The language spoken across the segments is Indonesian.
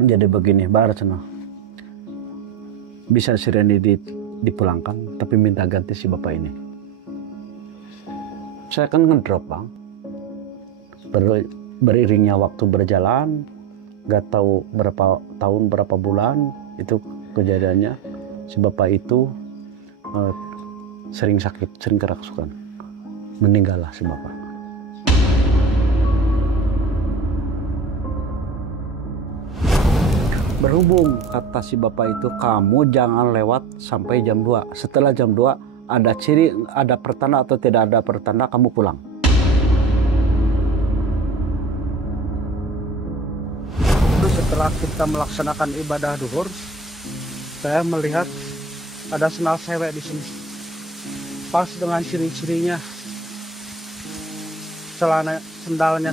Jadi begini, Barat sana. Bisa si Reni dipulangkan, tapi minta ganti si bapak ini. Saya kan ngedrop, Bang. Beriringnya waktu berjalan, gak tahu berapa tahun, berapa bulan, itu kejadiannya. Si bapak itu sering sakit, sering kerasukan. Meninggallah si bapak. Berhubung kata si bapak itu, kamu jangan lewat sampai jam 2. Setelah jam 2 ada ciri, ada pertanda atau tidak ada pertanda, kamu pulang. Setelah kita melaksanakan ibadah duhur, saya melihat ada sendal cewek di sini. Pas dengan ciri-cirinya, celana sendalnya.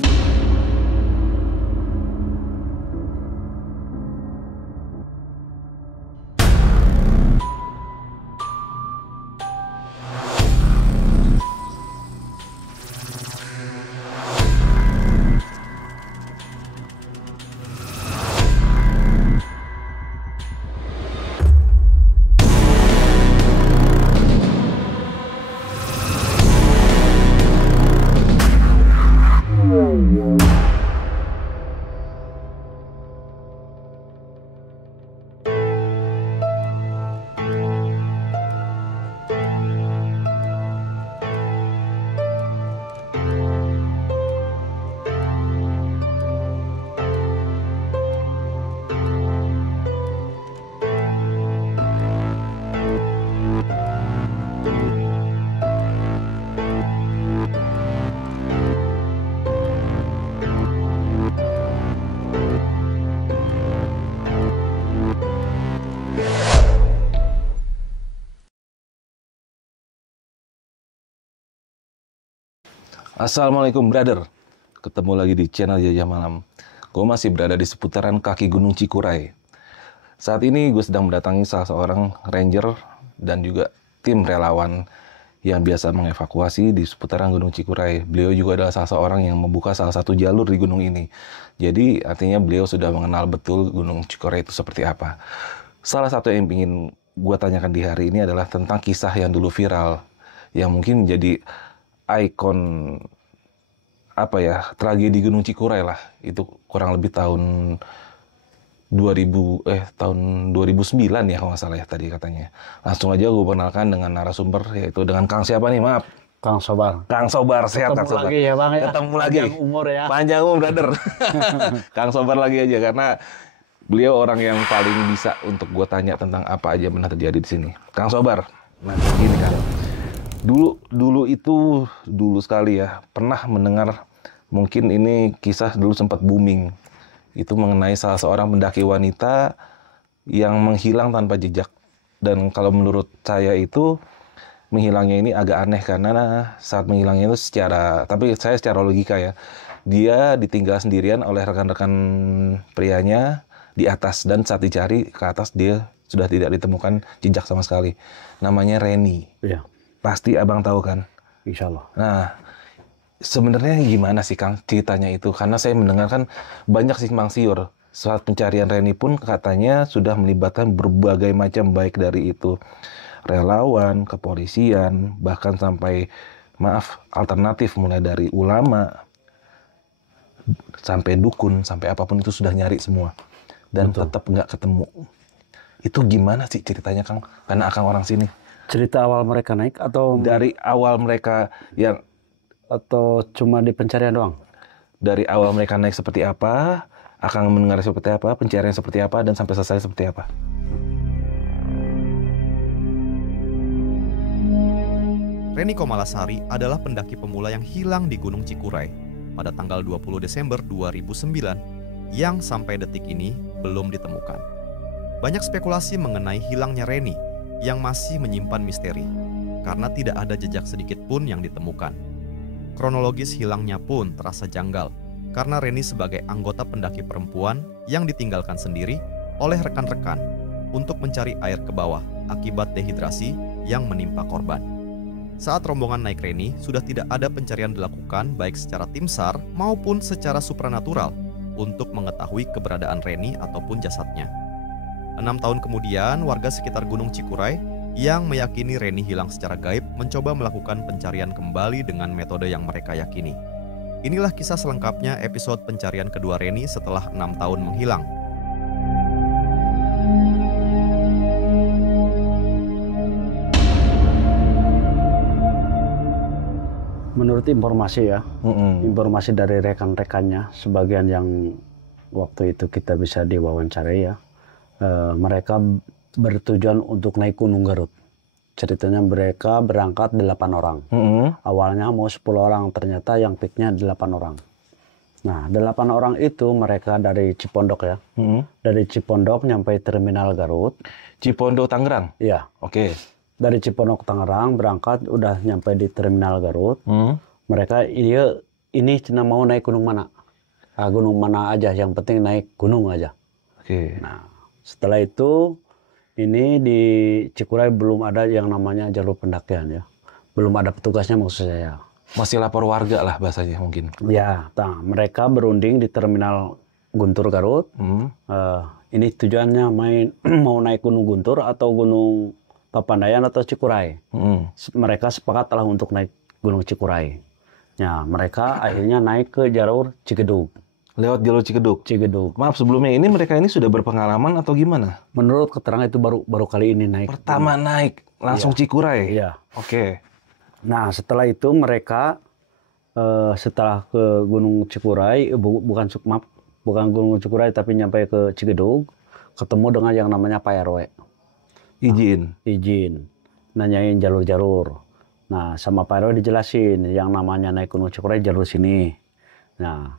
Assalamualaikum brother, ketemu lagi di channel Jajah Malam. Gue masih berada di seputaran kaki Gunung Cikuray. Saat ini gue sedang mendatangi salah seorang ranger dan juga tim relawan yang biasa mengevakuasi di seputaran Gunung Cikuray. Beliau juga adalah salah seorang yang membuka salah satu jalur di gunung ini. Jadi artinya beliau sudah mengenal betul Gunung Cikuray itu seperti apa. Salah satu yang ingin gue tanyakan di hari ini adalah tentang kisah yang dulu viral, yang mungkin jadi ikon tragedi Gunung Cikuray lah. Itu kurang lebih tahun 2009 ya kalau nggak salah ya tadi katanya. Langsung aja gue perkenalkan dengan narasumber, yaitu dengan Kang siapa nih, maaf? Kang Sobar. Kang Sobar, sehat Kang Ketemu Sobar. lagi ya Bang ya. Ketemu lagi. Panjang umur ya. Panjang umur brother. Kang Sobar lagi aja karena beliau orang yang paling bisa untuk gue tanya tentang apa aja benar terjadi di sini. Kang Sobar, nah gini Kang. Dulu sekali ya, pernah mendengar, mungkin ini kisah dulu sempat booming. Itu mengenai salah seorang pendaki wanita yang menghilang tanpa jejak. Dan kalau menurut saya itu, menghilangnya ini agak aneh karena saat menghilangnya itu secara logika ya, dia ditinggal sendirian oleh rekan-rekan prianya di atas, dan saat dicari ke atas dia sudah tidak ditemukan jejak sama sekali. Namanya Reni. Iya. Pasti abang tahu kan? Insya Allah. Nah, sebenarnya gimana sih Kang ceritanya itu? Karena saya mendengarkan banyak simpang siur. Saat pencarian Reni pun katanya sudah melibatkan berbagai macam, baik dari itu relawan, kepolisian, bahkan sampai alternatif, mulai dari ulama sampai dukun, sampai apapun itu sudah nyari semua. Dan Betul. tetap nggak ketemu. Itu gimana sih ceritanya Kang? Karena Akang orang sini. Cerita awal mereka naik atau Dari awal mereka yang cuma di pencarian doang? Dari awal mereka naik seperti apa, akan mendengar seperti apa, pencarian seperti apa, dan sampai selesai seperti apa. Reni Komalasari adalah pendaki pemula yang hilang di Gunung Cikuray pada tanggal 20 Desember 2009 yang sampai detik ini belum ditemukan. Banyak spekulasi mengenai hilangnya Reni yang masih menyimpan misteri karena tidak ada jejak sedikit pun yang ditemukan. Kronologis hilangnya pun terasa janggal karena Reni sebagai anggota pendaki perempuan yang ditinggalkan sendiri oleh rekan-rekan untuk mencari air ke bawah akibat dehidrasi yang menimpa korban. Saat rombongan naik Reni, sudah tidak ada pencarian dilakukan baik secara tim SAR maupun secara supranatural untuk mengetahui keberadaan Reni ataupun jasadnya. 6 tahun kemudian, warga sekitar Gunung Cikuray yang meyakini Reni hilang secara gaib mencoba melakukan pencarian kembali dengan metode yang mereka yakini. Inilah kisah selengkapnya episode pencarian kedua Reni setelah 6 tahun menghilang. Menurut informasi ya, informasi dari rekan-rekannya, sebagian yang waktu itu kita bisa diwawancarai ya, mereka bertujuan untuk naik Gunung Garut. Ceritanya mereka berangkat 8 orang. Awalnya mau 10 orang, ternyata yang peaknya 8 orang. Nah, 8 orang itu mereka dari Cipondok ya. Dari Cipondok nyampe Terminal Garut. Cipondo Tangerang? Iya. Oke. Dari Cipondok Tangerang berangkat udah nyampe di Terminal Garut. Mereka ini cina mau naik gunung mana? Gunung mana aja, yang penting naik gunung aja. Oke. Nah, setelah itu ini di Cikuray belum ada yang namanya jalur pendakian ya. Belum ada petugasnya maksud saya. Masih lapor warga lah bahasanya mungkin. Ya, nah, mereka berunding di Terminal Guntur Garut. Ini tujuannya mau naik Gunung Guntur atau Gunung Papandayan atau Cikuray. Mereka sepakat lah untuk naik Gunung Cikuray. Ya, mereka akhirnya naik ke jalur Cigedug. Lewat jalur Cigedug. Maaf, sebelumnya ini mereka ini sudah berpengalaman atau gimana? Menurut keterangan itu baru kali ini naik. Pertama naik langsung Cikuray. Iya. Oke. Nah, setelah itu mereka setelah ke Gunung Cikuray, bukan Gunung Cikuray tapi nyampe ke Cigedug, ketemu dengan yang namanya Pak RW. Izin. Nanyain jalur-jalur. Nah, sama Pak RW dijelasin yang namanya naik Gunung Cikuray jalur sini. Nah,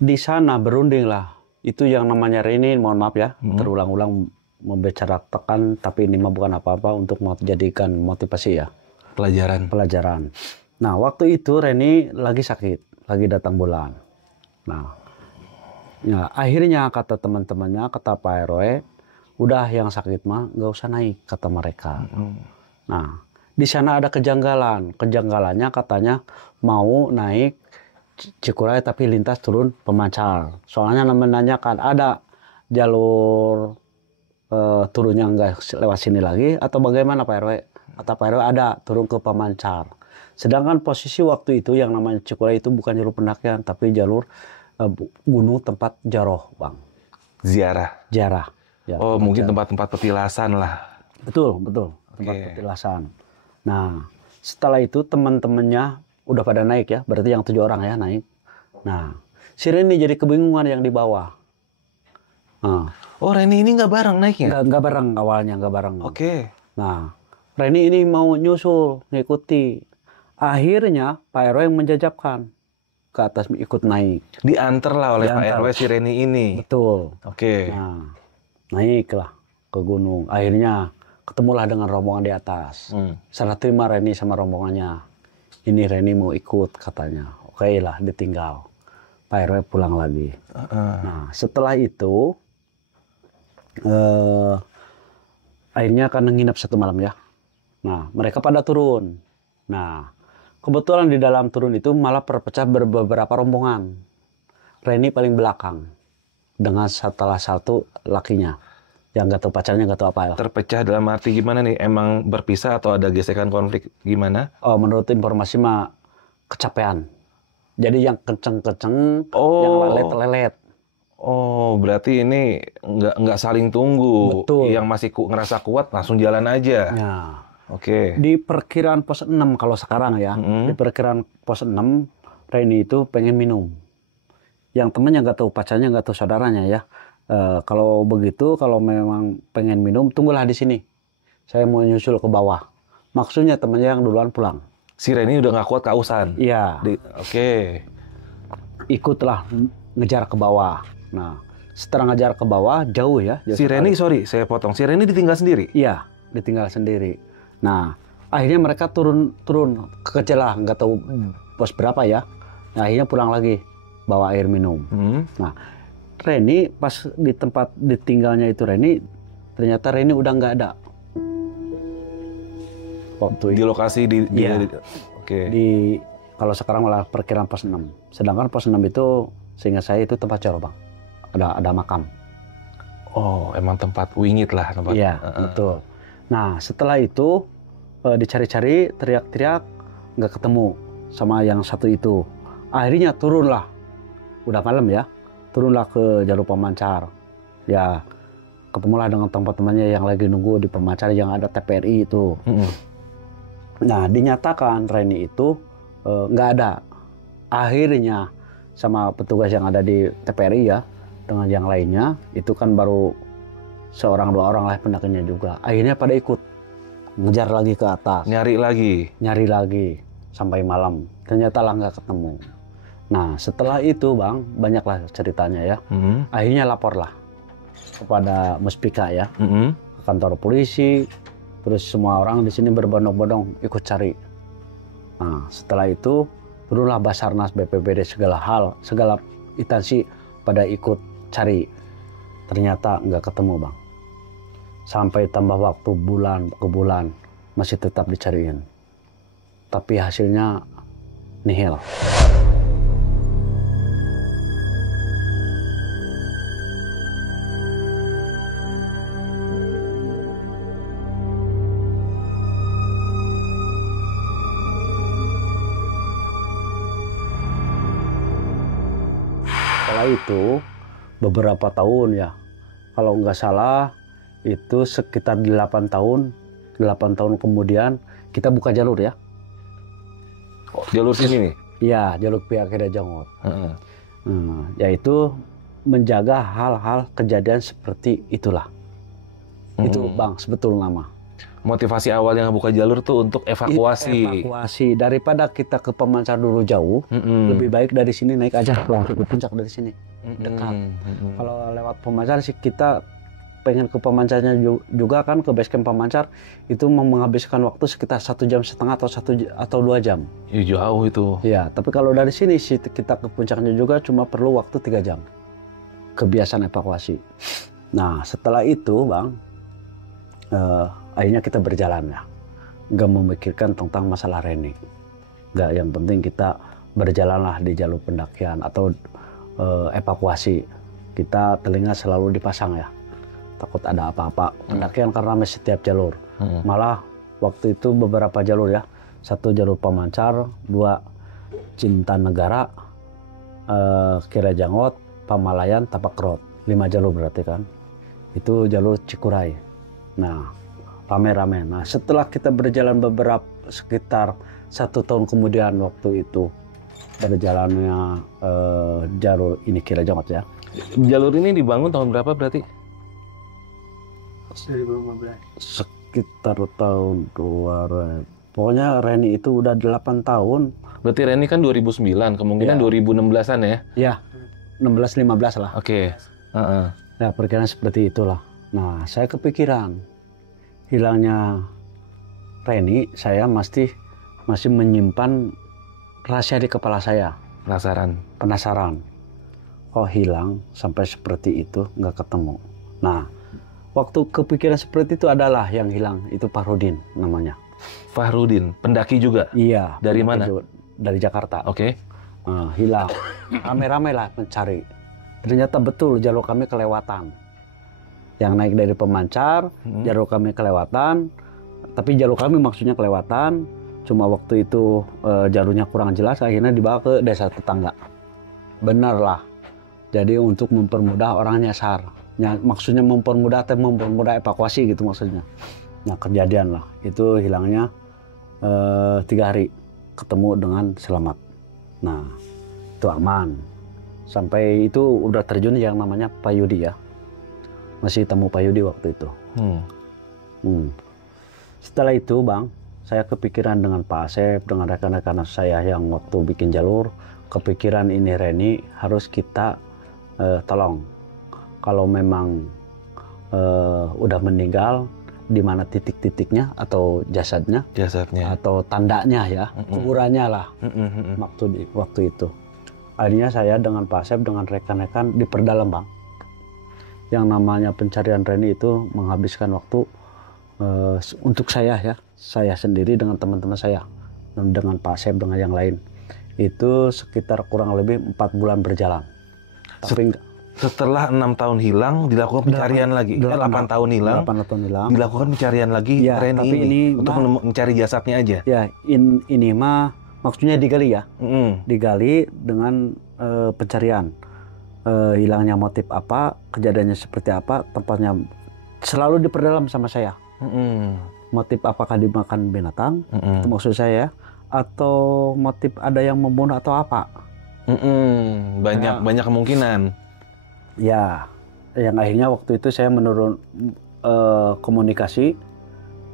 di sana berunding lah. Itu yang namanya Reni, mohon maaf ya, terulang-ulang membicarakan, tapi ini mah bukan apa-apa untuk dijadikan motivasi ya. Pelajaran. Nah, waktu itu Reni lagi sakit, lagi datang bulan. Nah, ya, akhirnya kata teman-temannya, kata Pak RW, udah yang sakit mah nggak usah naik, kata mereka. Nah, di sana ada kejanggalan. Kejanggalannya katanya mau naik Cikuray tapi lintas turun Pemancar. Soalnya menanyakan ada jalur turunnya nggak lewat sini lagi atau bagaimana Pak RW? Kata Pak RW ada turun ke Pemancar. Sedangkan posisi waktu itu yang namanya Cikuray itu bukan jalur pendakian tapi jalur gunung tempat jaroh, Bang. Ziarah. Ya, Oh, mungkin tempat-tempat petilasan lah. Betul. Tempat petilasan. Nah, setelah itu teman-temannya udah pada naik ya, berarti yang 7 orang ya naik. Nah, si Reni jadi kebingungan yang di bawah. Oh, Reni ini nggak bareng naiknya? Nggak bareng awalnya, nggak bareng. Oke. Nah, Reni ini mau nyusul, ngikuti. Akhirnya Pak RW yang menjajabkan ke atas ikut naik. Diantar lah oleh Pak RW si Reni ini. Betul. Oke. Nah, naiklah ke gunung. Akhirnya ketemulah dengan rombongan di atas. Serah terima Reni sama rombongannya. Ini Reni mau ikut katanya. Oke lah, ditinggal. Pak RW pulang lagi. Nah, setelah itu akhirnya kan nginep 1 malam ya. Nah, mereka pada turun. Nah, kebetulan di dalam turun itu malah terpecah beberapa rombongan. Reni paling belakang dengan salah satu lakinya yang nggak tahu pacarnya, nggak tahu apa. Terpecah dalam arti gimana nih? Emang berpisah atau ada gesekan konflik gimana? Oh, menurut informasi mah kecapean. Jadi yang kenceng-kenceng, yang lelet-lelet. Oh, berarti ini nggak saling tunggu. Betul. Yang masih ngerasa kuat langsung jalan aja. Ya. Oke. Di perkiraan pos 6 kalau sekarang ya, di perkiraan pos 6, Reni itu pengen minum. Yang temennya nggak tahu pacarnya, nggak tahu saudaranya ya. Kalau begitu, kalau memang pengen minum, tunggulah di sini. Saya mau nyusul ke bawah. Maksudnya temannya yang duluan pulang. Si Reni udah nggak kuat kehausan. Iya. Oke. Ikutlah ngejar ke bawah. Nah, setelah ngejar ke bawah jauh ya. Si Reni, sorry, saya potong. Si Reni ditinggal sendiri? Iya, ditinggal sendiri. Nah, akhirnya mereka turun ke lah, nggak tahu pos berapa ya. Nah, akhirnya pulang lagi bawa air minum. Nah, Reni pas di tempat ditinggalnya itu Reni, ternyata Reni udah nggak ada. Waktu di lokasi oke. Kalau sekarang malah perkiraan pos 6. Sedangkan pos 6 itu seingat saya itu tempat Coro Bang, ada makam. Oh, emang tempat wingit lah tempat. Iya, betul. Nah, setelah itu dicari-cari, teriak-teriak, nggak ketemu sama yang satu itu. Akhirnya turunlah, udah malam ya, turunlah ke jalur pemancar. Ya, ketemulah dengan teman-temannya yang lagi nunggu di pemancar yang ada TPRI itu. Nah, dinyatakan Reni itu nggak ada. Akhirnya sama petugas yang ada di TPRI ya, dengan yang lainnya, itu kan baru seorang dua orang lah pendakinya juga. Akhirnya pada ikut ngejar lagi ke atas, Nyari lagi sampai malam. Ternyata lah nggak ketemu. Nah, setelah itu Bang, banyaklah ceritanya ya. Akhirnya laporlah kepada Muspika ya, ke kantor polisi. Terus semua orang di sini berbondong-bondong ikut cari. Nah, setelah itu turunlah Basarnas, BPBD, segala instansi pada ikut cari. Ternyata nggak ketemu Bang. Sampai tambah waktu bulan ke bulan masih tetap dicariin. Tapi hasilnya nihil. Setelah itu beberapa tahun ya, kalau nggak salah itu sekitar 8 tahun kemudian kita buka jalur ya. Oh, jalur sini nih? Iya, jalur pihak Kira Jangot. Yaitu menjaga hal-hal kejadian seperti itulah. Itu Bang, sebetul nama. Motivasi awal yang buka jalur tuh untuk evakuasi. Evakuasi. Daripada kita ke Pemancar dulu jauh, lebih baik dari sini naik aja langsung ke puncak dari sini. Dekat. Kalau lewat Pemancar sih kita pengen ke Pemancarnya juga kan, ke base camp Pemancar itu menghabiskan waktu sekitar 1,5 jam atau 2 jam. Ya, jauh itu. Ya, tapi kalau dari sini sih kita ke puncaknya juga cuma perlu waktu 3 jam. Kebiasaan evakuasi. Nah, setelah itu Bang, akhirnya kita berjalan ya. Nggak memikirkan tentang masalah Reni. Nggak, yang penting kita berjalanlah di jalur pendakian atau evakuasi. Kita telinga selalu dipasang ya. Takut ada apa-apa. Pendakian karena setiap jalur. Malah waktu itu beberapa jalur ya. 1 jalur Pemancar, 2 Cinta Negara, Kira Jangot, Pamalayan, Tapak Rot. 5 jalur berarti kan. Itu jalur Cikuray. Nah, rame-rame. Nah, setelah kita berjalan sekitar 1 tahun kemudian waktu itu berjalannya jalur ini Kira Jangot ya. Jalur ini dibangun tahun berapa berarti? 2015. Sekitar tahun 2000. Pokoknya Reni itu udah 8 tahun. Berarti Reni kan 2009, kemungkinan 2016-an ya? Ya, 16-15 lah. Oke. Ya, perkiraan seperti itulah. Nah, saya kepikiran hilangnya Reni, saya masih menyimpan rahasia di kepala saya. Penasaran. Kok hilang sampai seperti itu, nggak ketemu. Nah, waktu kepikiran seperti itu adalah yang hilang itu Fahrudin namanya. Fahrudin, pendaki juga? Iya. Dari mana? Dari Jakarta. Oke. Hilang. Rame-rame lah mencari. Ternyata betul jalur kami kelewatan. Yang naik dari Pemancar, jalur kami kelewatan. Tapi jalur kami maksudnya kelewatan. Cuma waktu itu jalurnya kurang jelas, akhirnya dibawa ke desa tetangga. Benar lah. Jadi untuk mempermudah orang nyasar. Ya, maksudnya mempermudah evakuasi gitu maksudnya. Nah, kejadian lah. Itu hilangnya 3 hari. Ketemu dengan selamat. Nah, itu aman. Sampai itu udah terjun yang namanya Pak Yudi ya. Masih temu Pak Yudi waktu itu. Setelah itu Bang, saya kepikiran dengan Pak Asep, dengan rekan-rekan saya yang waktu bikin jalur, kepikiran ini Reni harus kita tolong. Kalau memang udah meninggal, di mana titik-titiknya atau jasadnya atau tandanya ya, kuburannya lah. Waktu itu. Akhirnya saya dengan Pak Asep, dengan rekan-rekan diperdalam Bang. Yang namanya pencarian Reni itu menghabiskan waktu untuk saya ya, saya sendiri dengan teman-teman saya, dengan Pak Asep, dengan yang lain. Itu sekitar kurang lebih 4 bulan berjalan. Tapi enggak. Setelah 6 tahun hilang dilakukan pencarian lagi. 8 tahun hilang. 8 tahun hilang. Dilakukan pencarian lagi Ya, Reni tapi ini ini untuk mencari jasadnya aja. Ya, ini mah maksudnya digali ya. Digali dengan pencarian. Hilangnya motif apa, kejadiannya seperti apa, tempatnya selalu diperdalam sama saya. Motif apakah dimakan binatang, itu maksud saya, atau motif ada yang membunuh atau apa. Banyak kemungkinan. Ya, yang akhirnya waktu itu saya menurun komunikasi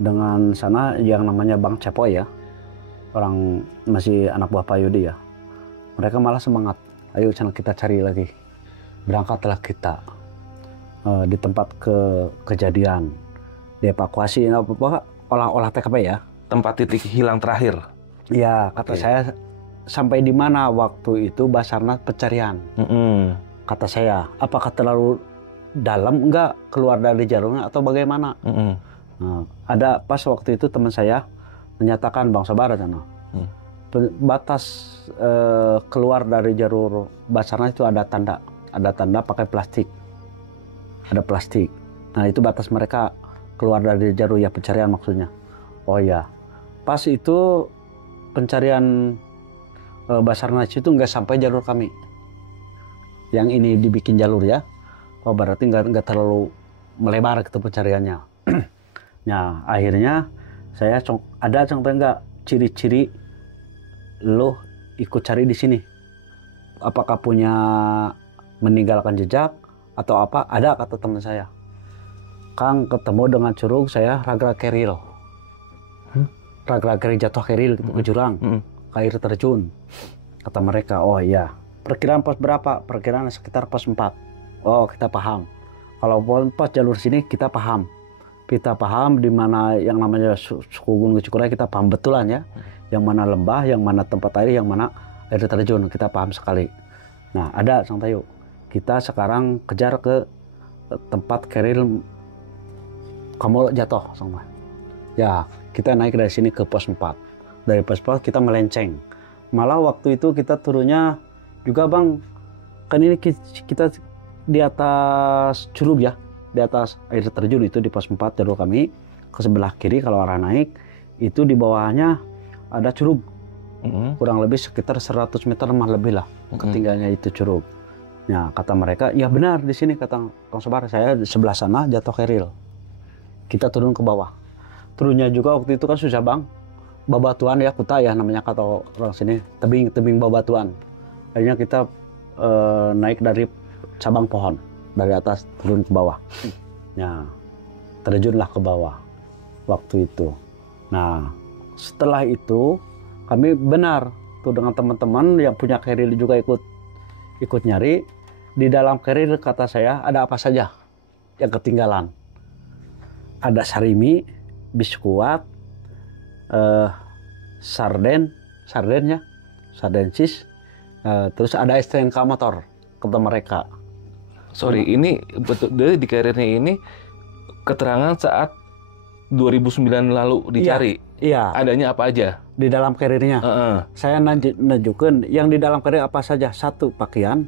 dengan sana yang namanya Bang Cepoy ya. Orang masih anak buah Pak Yudi ya. Mereka malah semangat, ayo kita cari lagi. Berangkatlah kita di tempat kejadian, dievakuasi, olah TKP ya. Tempat titik hilang terakhir. Ya, kata saya sampai di mana waktu itu Basarnas pencarian. Kata saya, apakah terlalu dalam enggak keluar dari jalurnya atau bagaimana? Nah, ada pas waktu itu teman saya menyatakan Bang Sabar batas keluar dari jalur Basarnas itu ada tanda pakai plastik, ada plastik. Nah itu batas mereka keluar dari jalur ya pencarian maksudnya. Oh ya, pas itu pencarian Basarnas itu nggak sampai jalur kami. Yang ini dibikin jalur ya, oh berarti nggak terlalu melebar gitu pencariannya. Nah akhirnya saya ada nggak ciri-ciri lo ikut cari di sini, apakah punya meninggalkan jejak atau apa? Ada, kata teman saya. Kang, ketemu dengan curug saya ragra keril, ragra keril jatuh keril gitu, ke jurang, ke air terjun. Kata mereka, oh iya. Perkiraan pos berapa? Perkiraan sekitar pos 4. Oh, kita paham. Kalau pos jalur sini kita paham. Kita paham di mana yang namanya suku Gunung Cikuray, kita paham betulan ya. Yang mana lembah, yang mana tempat air, yang mana air terjun, kita paham sekali. Nah, ada Sang Tayu. Kita sekarang kejar ke tempat keril kamu jatuh sama. Ya, kita naik dari sini ke pos 4. Dari pos 4 kita melenceng. Malah waktu itu kita turunnya juga Bang, kan ini kita di atas curug ya, di atas air terjun itu di pos 4 jalur kami. Ke sebelah kiri kalau arah naik, itu di bawahnya ada curug. Kurang lebih sekitar 100 meter lebih lah ketinggiannya itu curug. Nah kata mereka, ya benar di sini, kata Kang Sobar, saya di sebelah sana jatuh keril. Kita turun ke bawah. Turunnya juga waktu itu kan susah Bang, babatuan ya, kuta ya namanya kata orang sini, tebing babatuan. Akhirnya kita naik dari cabang pohon, dari atas turun ke bawah. Nah, terjunlah ke bawah waktu itu. Nah, setelah itu kami benar tuh dengan teman-teman yang punya keril juga ikut nyari. Di dalam keril kata saya ada apa saja yang ketinggalan. Ada sarimi, biskuat, sardensis, terus ada STNK motor, kata mereka. Sorry, ini betul dari di karirnya ini keterangan saat 2009 lalu dicari. Iya. Adanya apa aja Di dalam karirnya. Saya nunjukin yang di dalam karir apa saja. 1, pakaian.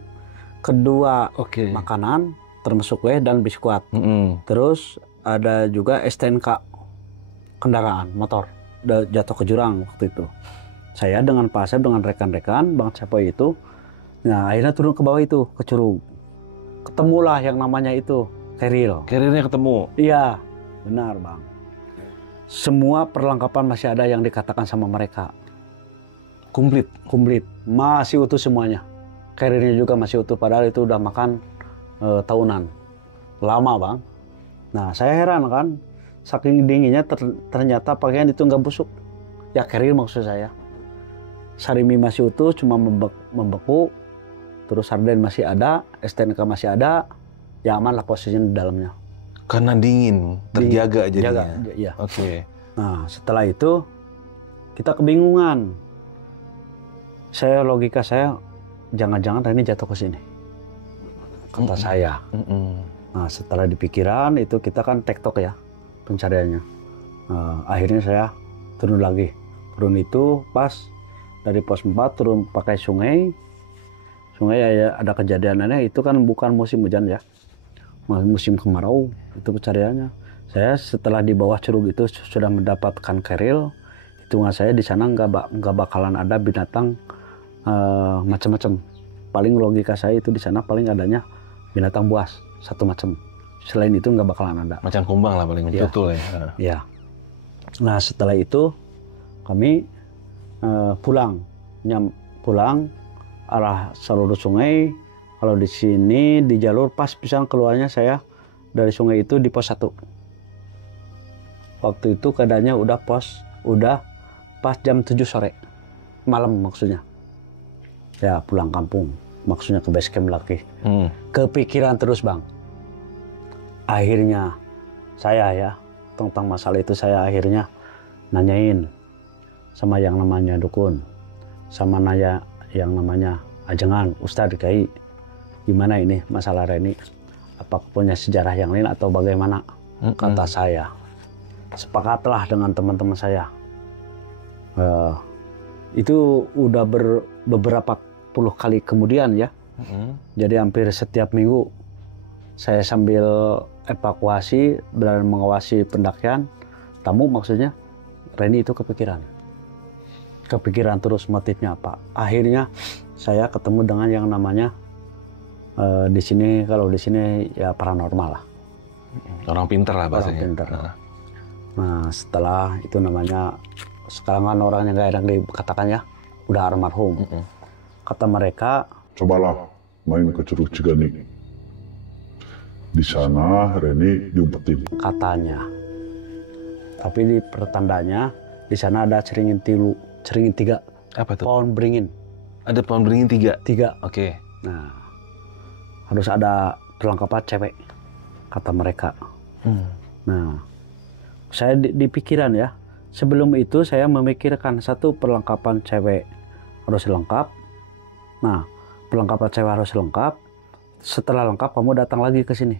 2, makanan, termasuk kue dan biskuit. Terus ada juga STNK kendaraan motor. Udah jatuh ke jurang waktu itu. Saya dengan Pak Asep, dengan rekan-rekan Bang Cepoy itu, nah akhirnya turun ke bawah itu, ke curug. Ketemulah yang namanya itu keril. Karirnya ketemu. Iya, benar Bang. Semua perlengkapan masih ada yang dikatakan sama mereka. Komplit, masih utuh semuanya. Karirnya juga masih utuh, padahal itu udah makan tahunan. Lama Bang. Nah saya heran kan, saking dinginnya ternyata pakaian itu nggak busuk. Ya karir maksud saya. Sarimi masih utuh, cuma membeku. Terus sarden masih ada, STNK masih ada. Ya aman lah posisinya di dalamnya. Karena dingin, terjaga jadinya. Iya. Oke. Nah setelah itu kita kebingungan. Logika saya, jangan-jangan Reni jatuh ke sini, kata saya. Nah setelah dipikiran itu kita kan tektok ya pencariannya. Akhirnya saya turun lagi. Turun itu pas dari pos 4 turun pakai sungai sungai ya ada kejadiannya itu kan bukan musim hujan ya, musim kemarau itu pencariannya. Saya setelah di bawah curug itu sudah mendapatkan keril, hitungan saya di sana nggak bakalan ada binatang macam-macam. Paling logika saya itu di sana paling adanya binatang buas satu macam. Selain itu nggak bakalan ada. Macan kumbang lah paling betul ya. Ya. Nah setelah itu kami pulang arah seluruh sungai. Kalau di sini di jalur pas pisang keluarnya saya dari sungai itu di pos 1. Waktu itu keadaannya udah pas jam 7 sore. Malam maksudnya. Ya pulang kampung. Maksudnya ke base camp lagi. Kepikiran terus Bang. Akhirnya saya ya tentang masalah itu saya akhirnya nanyain sama yang namanya dukun. Sama nanya yang namanya ajengan, Ustadz Kiai, gimana ini masalah Reni? Apakah punya sejarah yang lain atau bagaimana? Kata saya, sepakatlah dengan teman-teman saya. Itu udah beberapa puluh kali kemudian ya. Jadi hampir setiap minggu saya sambil evakuasi dan mengawasi pendakian tamu maksudnya, Reni itu kepikiran terus motifnya apa. Akhirnya saya ketemu dengan yang namanya di sini kalau di sini ya paranormal lah. Orang pinter lah bahasanya. Orang pinter. Nah setelah itu namanya sekarang kan orang yang nggak enak dikatakan ya udah almarhum. Kata mereka, cobalah main ke Curug Cigani. Di sana Reni diumpetin. Katanya. Tapi di pertandanya di sana ada ceringin 3. Apa tuh? Pohon beringin. Ada pohon beringin 3? 3. Oke. Nah, harus ada perlengkapan cewek, kata mereka. Nah, saya di pikiran ya, sebelum itu saya memikirkan satu perlengkapan cewek harus lengkap. Nah, perlengkapan cewek harus lengkap. Setelah lengkap kamu datang lagi ke sini,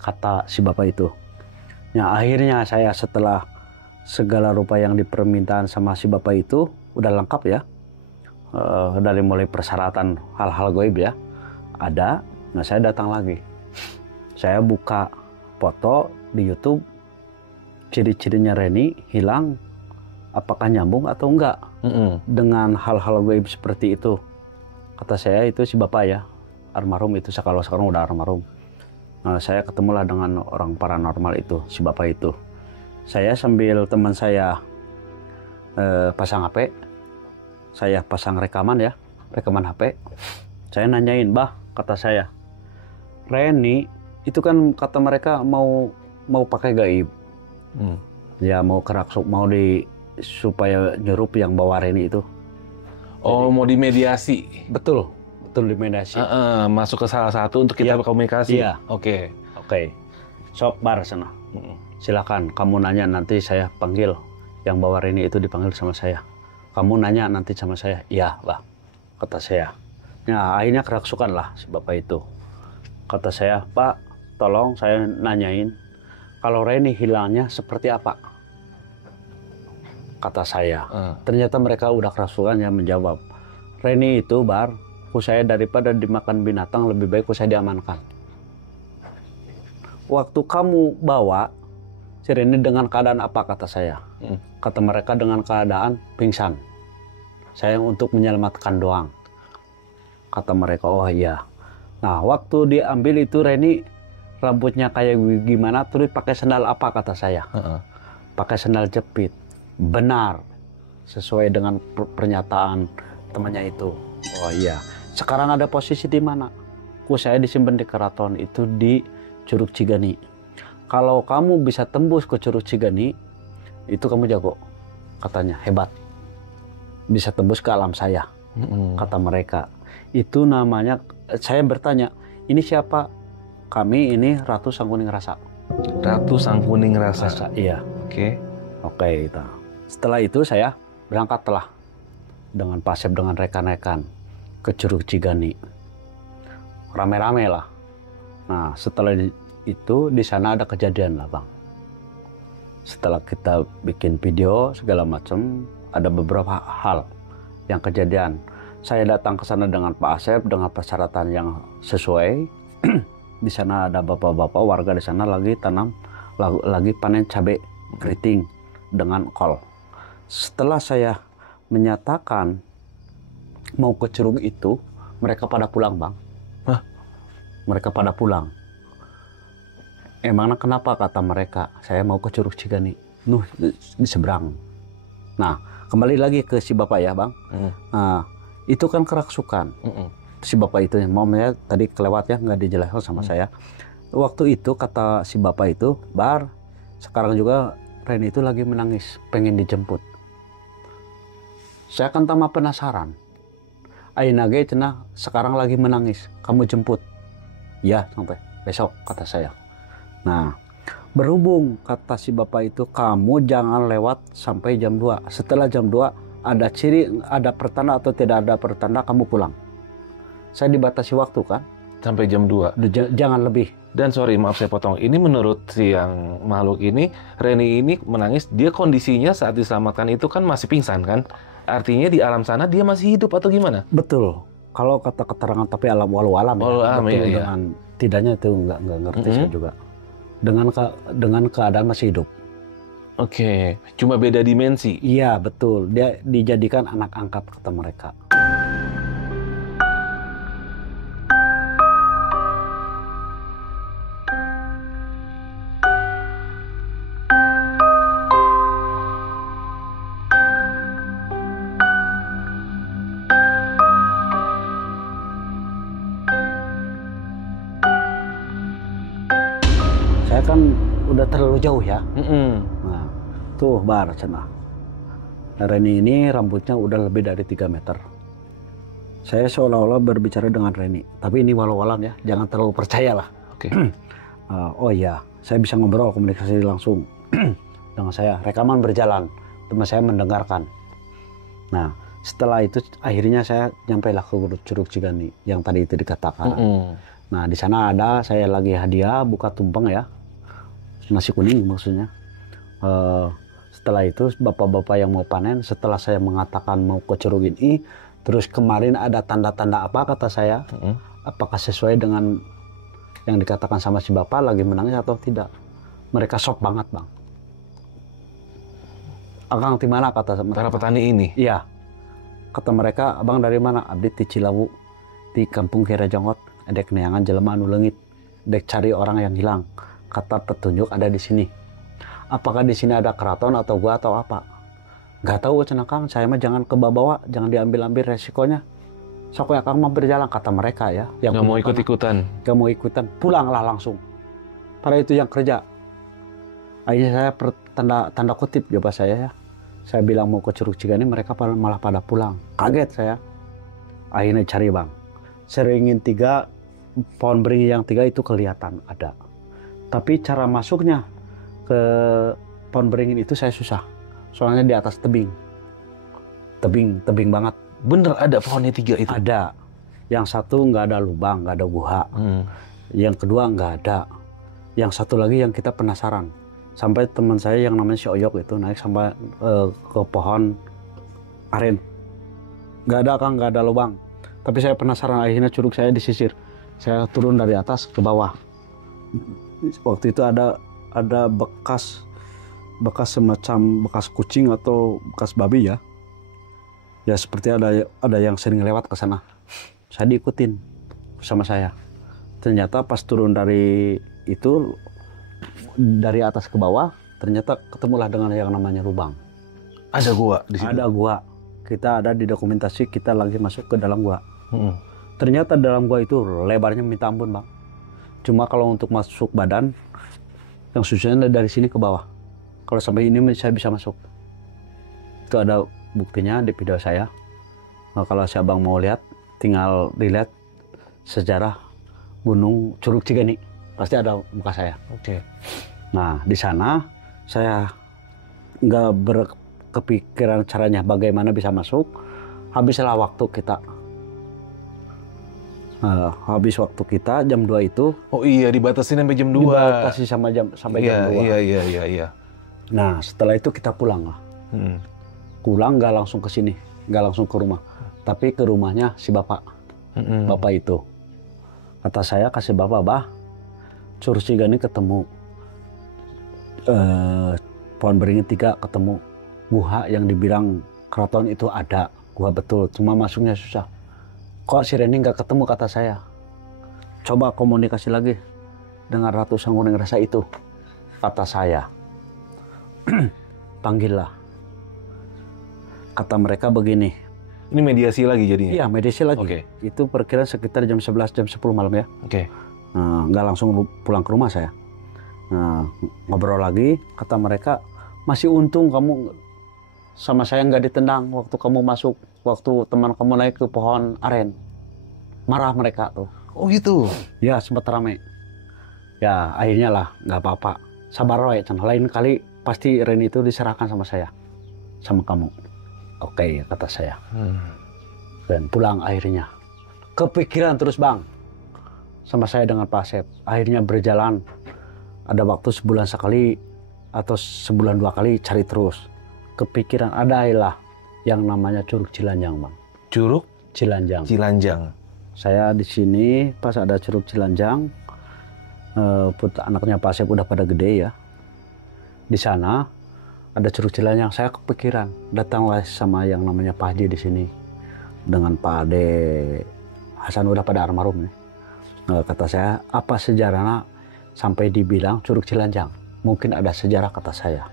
kata si bapak itu. Nah, akhirnya saya setelah segala rupa yang dipermintaan sama si bapak itu udah lengkap ya, dari mulai persyaratan hal-hal goib ya ada. Nah saya datang lagi, saya buka foto di YouTube, ciri-cirinya Reni hilang, apakah nyambung atau enggak dengan hal-hal goib seperti itu. Kata saya itu si bapak ya, almarhum itu kalau sekarang udah almarhum. Nah, saya ketemulah dengan orang paranormal itu, si bapak itu. Saya sambil teman saya pasang HP, saya pasang rekaman HP. Saya nanyain, bah, kata saya, Reni itu kan kata mereka mau pakai gaib, ya mau keraksuk, mau supaya nyerup yang bawa Reni itu. Oh, mau dimediasi? Betul dimediasi. Masuk ke salah satu untuk kita berkomunikasi. Iya. Oke. Sok bar sana. Silakan kamu nanya, nanti saya panggil yang bawa Reni itu, dipanggil sama saya. Kamu nanya nanti sama saya. Iya, Bah, kata saya. Nah, akhirnya kerasukan lah si bapak itu. Kata saya, Pak, tolong saya nanyain kalau Reni hilangnya seperti apa? Kata saya. Ternyata mereka udah kerasukan ya menjawab. Reni itu, Bar, saya daripada dimakan binatang lebih baik saya diamankan. Waktu kamu bawa si Reni dengan keadaan apa, kata saya? Kata mereka dengan keadaan pingsan. Saya untuk menyelamatkan doang. Kata mereka, oh iya. Nah, waktu diambil itu Reni rambutnya kayak gimana, terus pakai sandal apa, kata saya? Pakai sandal jepit. Benar. Sesuai dengan pernyataan temannya itu. Oh iya. Sekarang ada posisi di mana? Saya disimpan di keraton itu di Curug Cigani. Kalau kamu bisa tembus ke Curug Cigani, itu kamu jago, katanya, hebat. Bisa tembus ke alam saya, kata mereka. Itu namanya, saya bertanya, ini siapa? Kami ini Ratu Sangkuning Rasa. Ratu Sangkuning Rasa? Iya. Oke. Setelah itu saya berangkatlah dengan Pak Sep dengan rekan-rekan ke Curug Cigani. Rame-rame lah. Nah, setelah itu di sana ada kejadian lah, Bang. Setelah kita bikin video segala macam, ada beberapa hal yang kejadian. Saya datang ke sana dengan Pak Asep dengan persyaratan yang sesuai. Di sana ada bapak-bapak warga di sana lagi lagi panen cabai keriting dengan kol. Setelah saya menyatakan mau ke Curug itu, mereka pada pulang, Bang. Hah? Mereka pada pulang. Emangnya kenapa, kata mereka? Saya mau ke Curug Cigani. Nuh, di seberang. Nah, kembali lagi ke si bapak ya, Bang. Nah, itu kan kerasukan. Si bapak itu, momennya tadi kelewat ya, nggak dijelaskan sama saya. Waktu itu kata si bapak itu, Bar, sekarang juga Reni itu lagi menangis, pengen dijemput. Saya kan tambah penasaran. Aina ge cenah sekarang lagi menangis, kamu jemput. Ya, sampai besok, kata saya. Nah, berhubung kata si bapak itu, kamu jangan lewat sampai jam 2. Setelah jam 2, ada ciri, ada pertanda atau tidak ada pertanda, kamu pulang. Saya dibatasi waktu kan. Sampai jam 2. Jangan lebih. Dan sorry, maaf saya potong. Ini menurut si yang makhluk ini, Reni ini menangis, dia kondisinya saat diselamatkan itu kan masih pingsan kan? Artinya di alam sana dia masih hidup atau gimana? Betul. Kalau kata keterangan tapi alam walau alam ya. Walau alam, betul, iya. dengan tidaknya itu nggak ngerti saya juga. Dengan keadaan masih hidup. Oke, cuma beda dimensi. Iya betul. Dia dijadikan anak angkat kata mereka. Saya kan udah terlalu jauh ya. Nah, tuh Bar cenah. Reni ini rambutnya udah lebih dari 3 meter. Saya seolah-olah berbicara dengan Reni, tapi ini walau alam ya, jangan terlalu percaya lah. Oke. Oh iya, saya bisa ngobrol komunikasi langsung dengan saya. Rekaman berjalan, teman saya mendengarkan. Nah, setelah itu akhirnya saya nyampailah ke Curug Cigani yang tadi itu dikatakan. Nah, di sana ada saya lagi hadiah buka tumpeng ya. Nasi kuning maksudnya. Setelah itu bapak-bapak yang mau panen, setelah saya mengatakan mau ke Curug ini, terus kemarin ada tanda-tanda apa kata saya? Apakah sesuai dengan yang dikatakan sama si bapak lagi menangis atau tidak? Mereka shock banget, Bang. Akang di mana kata mereka? Para petani ini? Iya. Kata mereka, abang dari mana? Abdi di Cilawu, di kampung Kira Jonggot. Dek neangan jelema anu leungit. Dek cari orang yang hilang. Kata petunjuk ada di sini. Apakah di sini ada keraton atau gua atau apa? Gak tahu cenah Kang, saya mah jangan kebawa, jangan diambil-ambil resikonya. Sok ya Kang mah berjalan kata mereka ya. Yang Nggak mau ikut-ikutan? Gak mau ikutan, pulanglah langsung. Pada itu yang kerja. Akhirnya saya tanda kutip jawab saya ya. Saya bilang mau ke Curug Cigani, mereka malah pada pulang. Kaget saya. Akhirnya cari Bang. Seringin 3, pohon beringin yang 3 itu kelihatan ada. Tapi cara masuknya ke pohon beringin itu saya susah. Soalnya di atas tebing. Tebing banget. Bener ada pohonnya 3 itu? Ada. Yang satu nggak ada lubang, nggak ada gua. Yang kedua nggak ada. Yang satu lagi yang kita penasaran. Sampai teman saya yang namanya si Oyok itu naik sampai ke pohon aren. Nggak ada Kang, nggak ada lubang. Tapi saya penasaran, akhirnya curug saya disisir. Saya turun dari atas ke bawah. Waktu itu ada bekas semacam bekas kucing atau bekas babi ya. Ya seperti ada yang sering lewat ke sana. Saya diikutin sama saya. Ternyata pas turun dari itu, dari atas ke bawah, ternyata ketemulah dengan yang namanya lubang. Ada gua di situ? Ada gua. Kita ada di dokumentasi, kita lagi masuk ke dalam gua. Ternyata dalam gua itu lebarnya minta ampun Bang. Cuma kalau untuk masuk badan, yang susahnya dari sini ke bawah. Kalau sampai ini saya bisa masuk. Itu ada buktinya di video saya. Nah, kalau si abang mau lihat, tinggal dilihat sejarah Gunung Curug Cigani. Pasti ada muka saya. Oke. Nah, di sana saya nggak berkepikiran caranya bagaimana bisa masuk. Habislah waktu kita. Habis waktu kita jam 2 itu. Oh iya, dibatasi sampai jam 2. Dibatasi sampai jam 2. Iya. Nah, setelah itu kita pulang lah. Pulang nggak langsung ke sini, nggak langsung ke rumah. tapi ke rumahnya si bapak. Bapak itu. Kata saya kasih bapak, bah, Curug Cigani ketemu. Pohon beringin 3 ketemu. Guha yang dibilang keraton itu ada. Guha betul, cuma masuknya susah. Kok si Reni nggak ketemu, kata saya. Coba komunikasi lagi dengan Ratu Sangguning Rasa itu, kata saya. Panggillah. Kata mereka begini. Ini mediasi lagi jadinya? Iya, mediasi lagi. Oke. Itu perkiraan sekitar jam 11, jam 10 malam ya. Oke. Nggak langsung pulang ke rumah saya. Ngobrol lagi, kata mereka, masih untung kamu sama saya nggak ditendang waktu kamu masuk, waktu teman kamu naik ke pohon aren. Marah mereka tuh. Oh gitu? Ya, sempat rame. Ya, akhirnya lah, nggak apa-apa. Sabar wae, lain kali pasti Reni itu diserahkan sama saya, sama kamu. Oke, kata saya. Dan pulang akhirnya. Kepikiran terus, Bang. Sama saya dengan Pak Asep. Akhirnya berjalan. Ada waktu sebulan sekali atau sebulan 2 kali cari terus. Kepikiran adalah yang namanya Curug Cilanjang, Bang. Curug Cilanjang. Cilanjang. Saya di sini pas ada Curug Cilanjang. Anaknya Pak Asep udah pada gede ya. Di sana ada Curug Cilanjang, saya kepikiran, datanglah sama yang namanya Pak Haji di sini dengan Pak Ade Hasan, udah pada almarhum nih. Kata saya, apa sejarahnya sampai dibilang Curug Cilanjang? Mungkin ada sejarah, kata saya.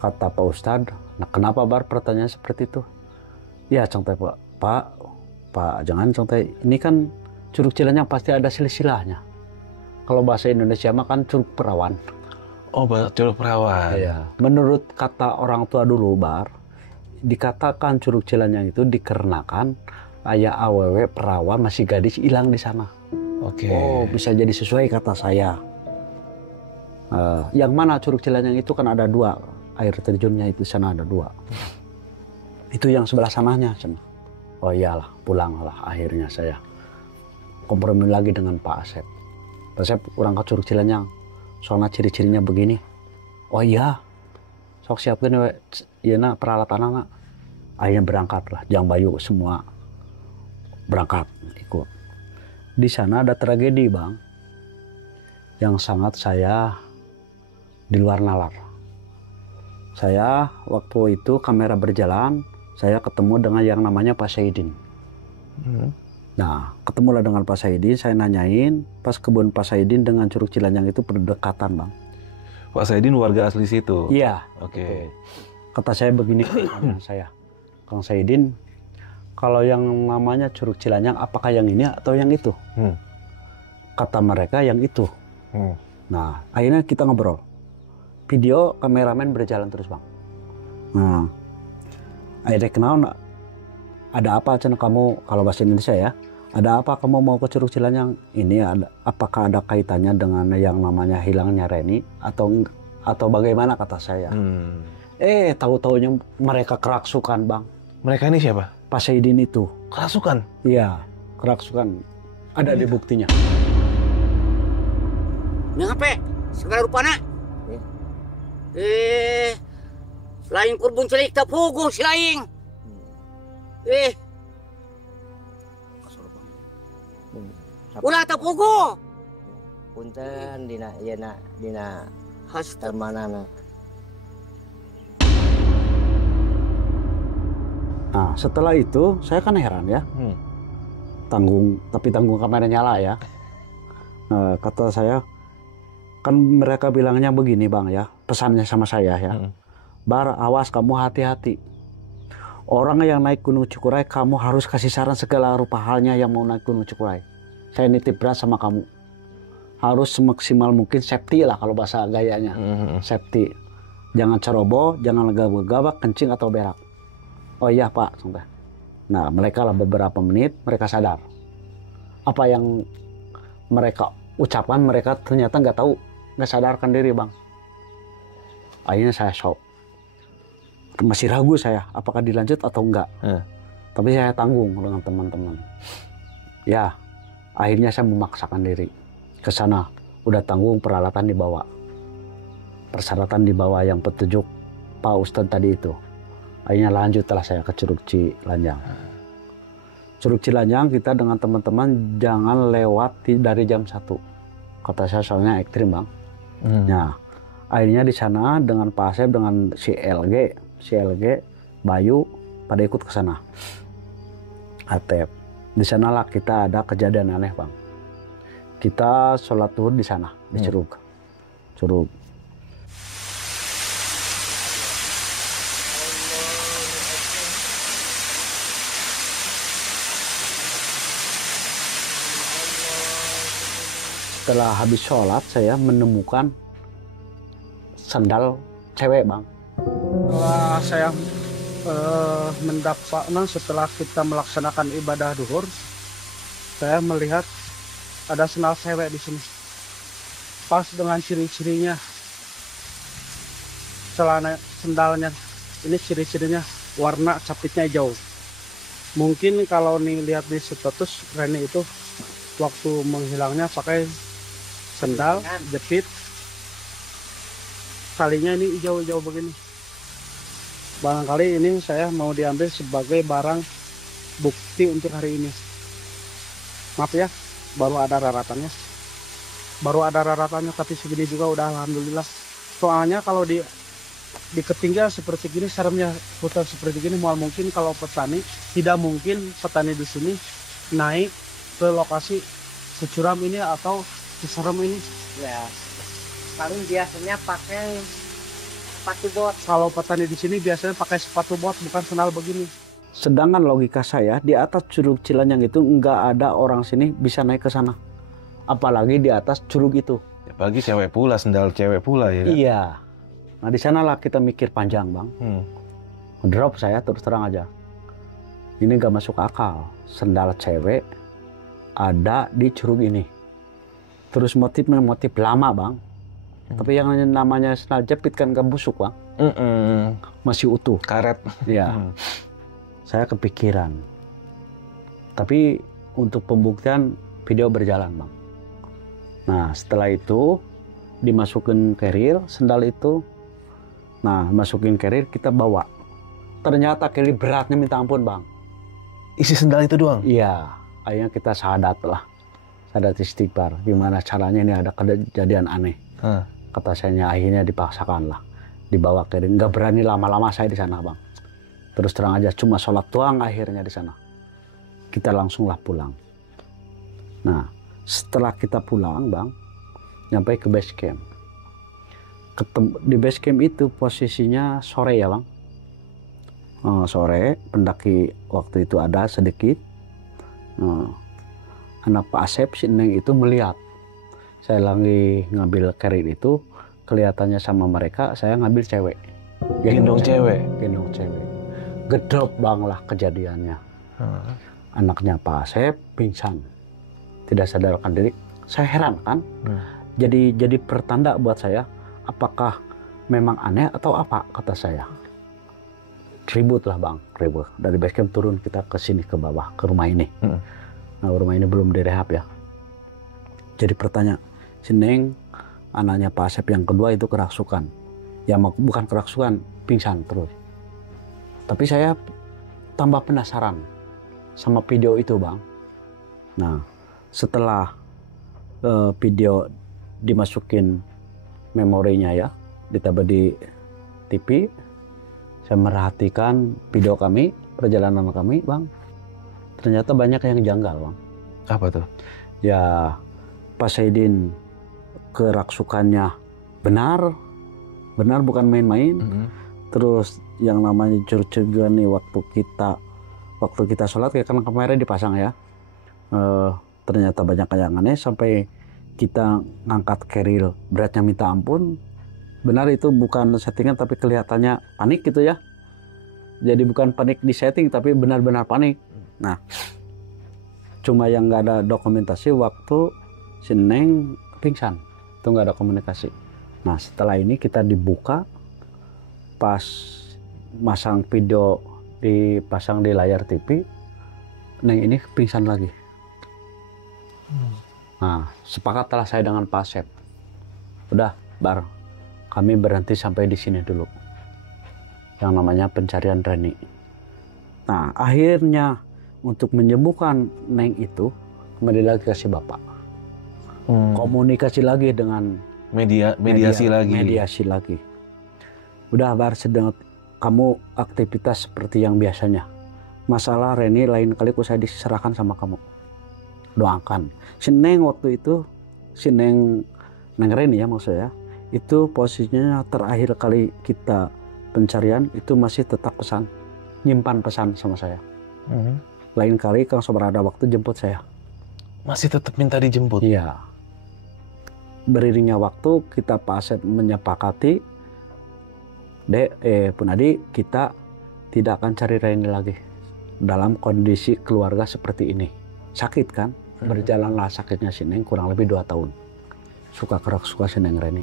Kata Pak Ustadz, nah kenapa Bar pertanyaan seperti itu? Ya contoh Pak jangan contoh, ini kan Curug Cilanjang pasti ada silsilahnya. Kalau bahasa Indonesia mah kan Curug Perawan. Oh, Curug Perawan. Iya. Menurut kata orang tua dulu, Bar, dikatakan Curug Cilanjang itu dikarenakan ayah awewe perawan masih gadis hilang di sana. Oke. Oh, bisa jadi sesuai kata saya. Yang mana Curug Cilanjang itu kan ada 2, air terjunnya itu sana ada 2. Itu yang sebelah sananya. Oh iyalah, pulanglah akhirnya saya. Kompromi lagi dengan Pak Asep. Pak Asep orang ke Curug Cilanjang. Soalnya ciri-cirinya begini. Oh iya, sok siapkan ya peralatan anak. Akhirnya berangkat lah, Jang Bayu semua berangkat ikut. Di sana ada tragedi, Bang, yang sangat saya di luar nalar. Saya waktu itu kamera berjalan, saya ketemu dengan yang namanya Pak Saidin. Nah, ketemulah dengan Pak Saidin, saya nanyain, pas kebun Pak Saidin dengan Curug Cilanjang itu berdekatan, Bang. Pak Saidin warga asli situ? Iya. Oke. Kata saya begini, saya, Kang Saidin, kalau yang namanya Curug Cilanjang, apakah yang ini atau yang itu? Kata mereka yang itu. Nah, akhirnya kita ngobrol. Video kameramen berjalan terus, Bang. Nah, akhirnya kenal, ada apa Cen kamu, kalau bahasa Indonesia ya, ada apa kamu mau ke Curug Cilanjang? Ini apakah ada kaitannya dengan yang namanya hilangnya Reni atau bagaimana, kata saya. Tahu-taunya mereka kerasukan, Bang. Mereka ini siapa? Pak Saidin itu. Kerasukan? Iya, kerasukan. Ada di buktinya. Ngapain? Segala rupana? Lain kurbun celik tapugo si laing. Ulah tapugo. Punten dina Hasta termanana. Nah, setelah itu saya kan heran ya. Tanggung kamera nyala ya. Kata saya, kan mereka bilangnya begini, Bang ya, pesannya sama saya ya. Bar, awas kamu hati-hati. Orang yang naik Gunung Cikuray, kamu harus kasih saran segala rupa halnya yang mau naik Gunung Cikuray. Saya nitip berat sama kamu. Harus semaksimal mungkin safety lah kalau bahasa gayanya. Safety. Jangan ceroboh, jangan legabah-legabah, kencing atau berak. Oh iya Pak, sampai. Nah, mereka lah beberapa menit, mereka sadar. Apa yang mereka ucapan, mereka ternyata nggak tahu, nggak sadarkan diri, Bang. Akhirnya saya shock. Masih ragu saya, apakah dilanjut atau enggak. Tapi saya tanggung dengan teman-teman. Ya, akhirnya saya memaksakan diri ke sana. Udah tanggung, peralatan dibawa. Persyaratan dibawa yang petunjuk Pak Ustadz tadi itu. Akhirnya lanjutlah saya ke Curug Cilanjang. Curug Cilanjang kita dengan teman-teman jangan lewat dari jam 1. Kata saya soalnya ekstrim bang. Nah, akhirnya di sana dengan Pak Asep, dengan si LG, Bayu pada ikut ke sana. Atep. Di sanalah kita ada kejadian aneh bang. Kita sholat zuhur di sana di Curug. Setelah habis sholat saya menemukan sandal cewek bang. Setelah saya setelah kita melaksanakan ibadah duhur, saya melihat ada sandal cewek di sini. Pas dengan ciri-cirinya, sandalnya ini ciri-cirinya warna capitnya hijau. Mungkin kalau nih lihat di status Reni itu waktu menghilangnya pakai sandal jepit, talinya ini hijau-hijau begini. Barangkali ini saya mau diambil sebagai barang bukti untuk hari ini. Maaf ya, baru ada raratannya, tapi segini juga udah alhamdulillah. Soalnya kalau di ketinggian seperti gini, seremnya hutan seperti gini, mual mungkin kalau petani, tidak mungkin petani di sini naik ke lokasi securam ini atau seserem ini. Ya, paling biasanya pakai sepatu bot. Kalau petani di sini biasanya pakai sepatu bot, bukan sandal begini. Sedangkan logika saya di atas Curug Cilanjang itu nggak ada orang sini bisa naik ke sana, apalagi di atas curug itu. Apalagi cewek pula, sandal cewek pula ya. Iya. Nah di sanalah kita mikir panjang bang. Drop saya terus terang aja. Ini nggak masuk akal. Sandal cewek ada di curug ini. Terus motifnya motif lama bang. Tapi yang namanya sandal jepit kan gak busuk bang. Masih utuh. Karet. Iya. Saya kepikiran. Tapi untuk pembuktian video berjalan bang. Nah setelah itu dimasukin carrier sandal itu. Nah masukin carrier kita bawa. Ternyata carrier beratnya minta ampun bang. Isi sandal itu doang? Iya. Akhirnya kita syahadat lah. Syahadat istighfar. Gimana caranya ini ada kejadian aneh. Kata saya akhirnya dipaksakan lah. Dibawa carrier. Nggak berani lama-lama saya di sana bang. Terus terang aja cuma sholat doang akhirnya di sana. Kita langsunglah pulang. Nah setelah kita pulang bang, nyampe ke base camp. Di base camp itu posisinya sore ya bang. Sore pendaki waktu itu ada sedikit. Anak Pak Asep si Neng itu melihat saya lagi ngambil carrier itu, kelihatannya sama mereka saya ngambil cewek. Gendong cewek. Gedrop bang lah kejadiannya. Anaknya Pak Asep pingsan, tidak sadarkan diri. Saya heran kan. Jadi pertanda buat saya, apakah memang aneh atau apa, kata saya. Ribut lah bang, ribut. Dari base camp turun kita ke sini ke bawah, ke rumah ini. Nah rumah ini belum direhab ya. Jadi pertanyaan, si Neng, anaknya Pak Asep yang kedua itu kerasukan. Ya bukan kerasukan, pingsan terus. Tapi saya tambah penasaran sama video itu bang. Nah setelah video dimasukin memorinya ya, ditaruh di TV, saya merhatikan video kami, perjalanan kami bang. Ternyata banyak yang janggal bang. Apa tuh? Ya Pak Saidin keraksukannya benar bukan main-main. Terus yang namanya curug nih waktu kita sholat kayak kan kemarin dipasang ya. Ternyata banyak yang aneh sampai kita ngangkat keril beratnya minta ampun. Benar itu bukan settingan tapi kelihatannya panik gitu ya. Jadi bukan panik di setting tapi benar-benar panik. Nah cuma yang nggak ada dokumentasi waktu si Neng pingsan itu nggak ada komunikasi. Nah setelah ini kita dibuka pas masang video dipasang di layar TV, Neng ini pingsan lagi. Nah sepakatlah saya dengan Pak Asep, udah Bar, kami berhenti sampai di sini dulu. yang namanya pencarian Reni. Nah, akhirnya untuk menyembuhkan Neng itu kembali lagi ke si bapak. Komunikasi lagi dengan mediasi lagi. Mediasi lagi. Udah bar sedang kamu aktivitas seperti yang biasanya. Masalah Reni lain kali saya diserahkan sama kamu. Doakan. Si Neng waktu itu, si Neng Reni ya maksudnya, itu posisinya terakhir kali kita pencarian itu masih tetap pesan, nyimpan pesan sama saya. Lain kali Kang Sobar ada waktu jemput saya. Masih tetap minta dijemput? Iya. Beriringnya waktu kita Pak Asep menyepakati, Punadi kita tidak akan cari Reni lagi dalam kondisi keluarga seperti ini. Sakit kan? Berjalanlah sakitnya si Neng kurang lebih 2 tahun. Suka kerak suka si Neng Reni.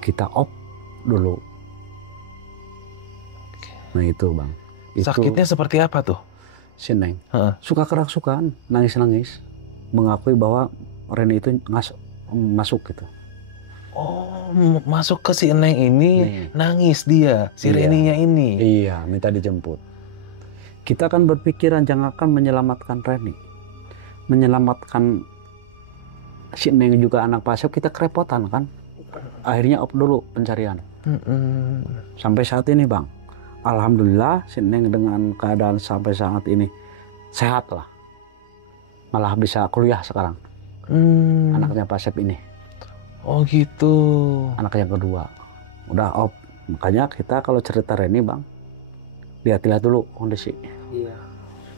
Kita op dulu. Nah itu Bang. Itu Sakitnya seperti apa tuh? si Neng. Suka kerak sukaan, nangis-nangis. Mengakui bahwa Reni itu masuk gitu. Oh, masuk ke si Neng ini nangis dia, si Iya. Reninya ini. Iya, minta dijemput. Kita kan berpikiran jangankan menyelamatkan Reni. Menyelamatkan si Neng juga anak Pak Asep, kita kerepotan kan. Akhirnya op dulu pencarian. Sampai saat ini Bang, alhamdulillah si Neng dengan keadaan sampai saat ini sehat lah. Malah bisa kuliah sekarang. Anaknya Pak Asep ini. Oh gitu. Anak yang kedua. Udah op. Makanya kita kalau cerita Reni Bang, lihat-lihat dulu kondisi. Iya.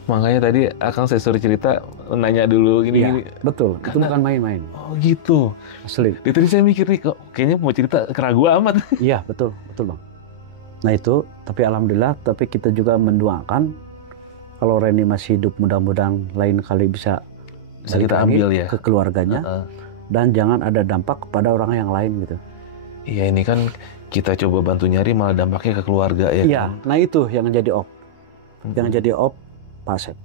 Makanya tadi Akang saya suruh cerita, nanya dulu gini-gini. Iya, betul. Itu Karena- bukan main-main. Oh gitu. Asli. Dari tadi saya mikir nih, kok kayaknya mau cerita keragu amat. Iya, betul Bang. Nah itu, tapi alhamdulillah, tapi kita juga mendoakan kalau Reni masih hidup, mudah-mudahan lain kali bisa balik kita lagi ambil ya. ke keluarganya, dan jangan ada dampak kepada orang yang lain gitu. Iya, ini kan kita coba bantu nyari malah dampaknya ke keluarga ya. Iya, nah itu yang jadi op. Yang jadi op Pak Asep.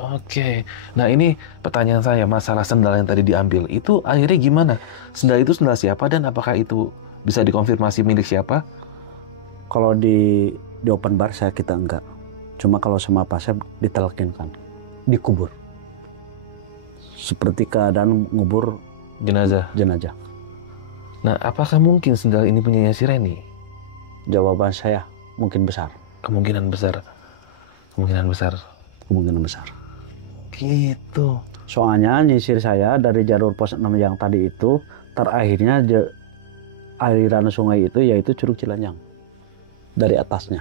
Oke. Nah ini pertanyaan saya, masalah sendal yang tadi diambil, itu akhirnya gimana? Sendal itu sendal siapa dan apakah itu bisa dikonfirmasi milik siapa? Kalau di open bar saya kita enggak. Cuma kalau sama Pak Asep ditelekinkan, dikubur. Seperti keadaan ngubur Jenazah. jenazah. Nah, apakah mungkin sendal ini punyanya si Reni? Jawaban saya mungkin besar. Kemungkinan besar. Kemungkinan besar. Kemungkinan besar. Gitu. Soalnya nyisir saya dari jalur pos 6 yang tadi itu, terakhirnya aliran sungai itu yaitu Curug Cilanyang. Dari atasnya.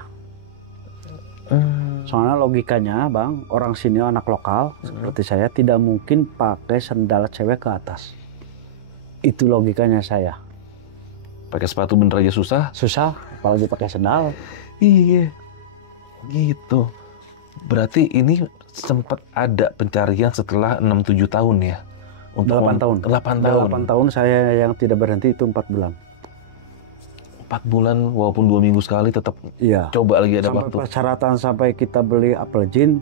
Soalnya logikanya Bang, orang sini anak lokal seperti saya tidak mungkin pakai sendal cewek ke atas. Itu logikanya saya. Pakai sepatu bener aja susah. Susah, apalagi pakai sendal. Iya. Gitu. Berarti ini sempat ada pencarian setelah 6-7 tahun ya? 8 tahun. 8 tahun. 8 tahun saya yang tidak berhenti itu 4 bulan. 4 bulan walaupun 2 minggu sekali tetap Iya. coba lagi ada Sampai waktu. persyaratan sampai kita beli apel jin,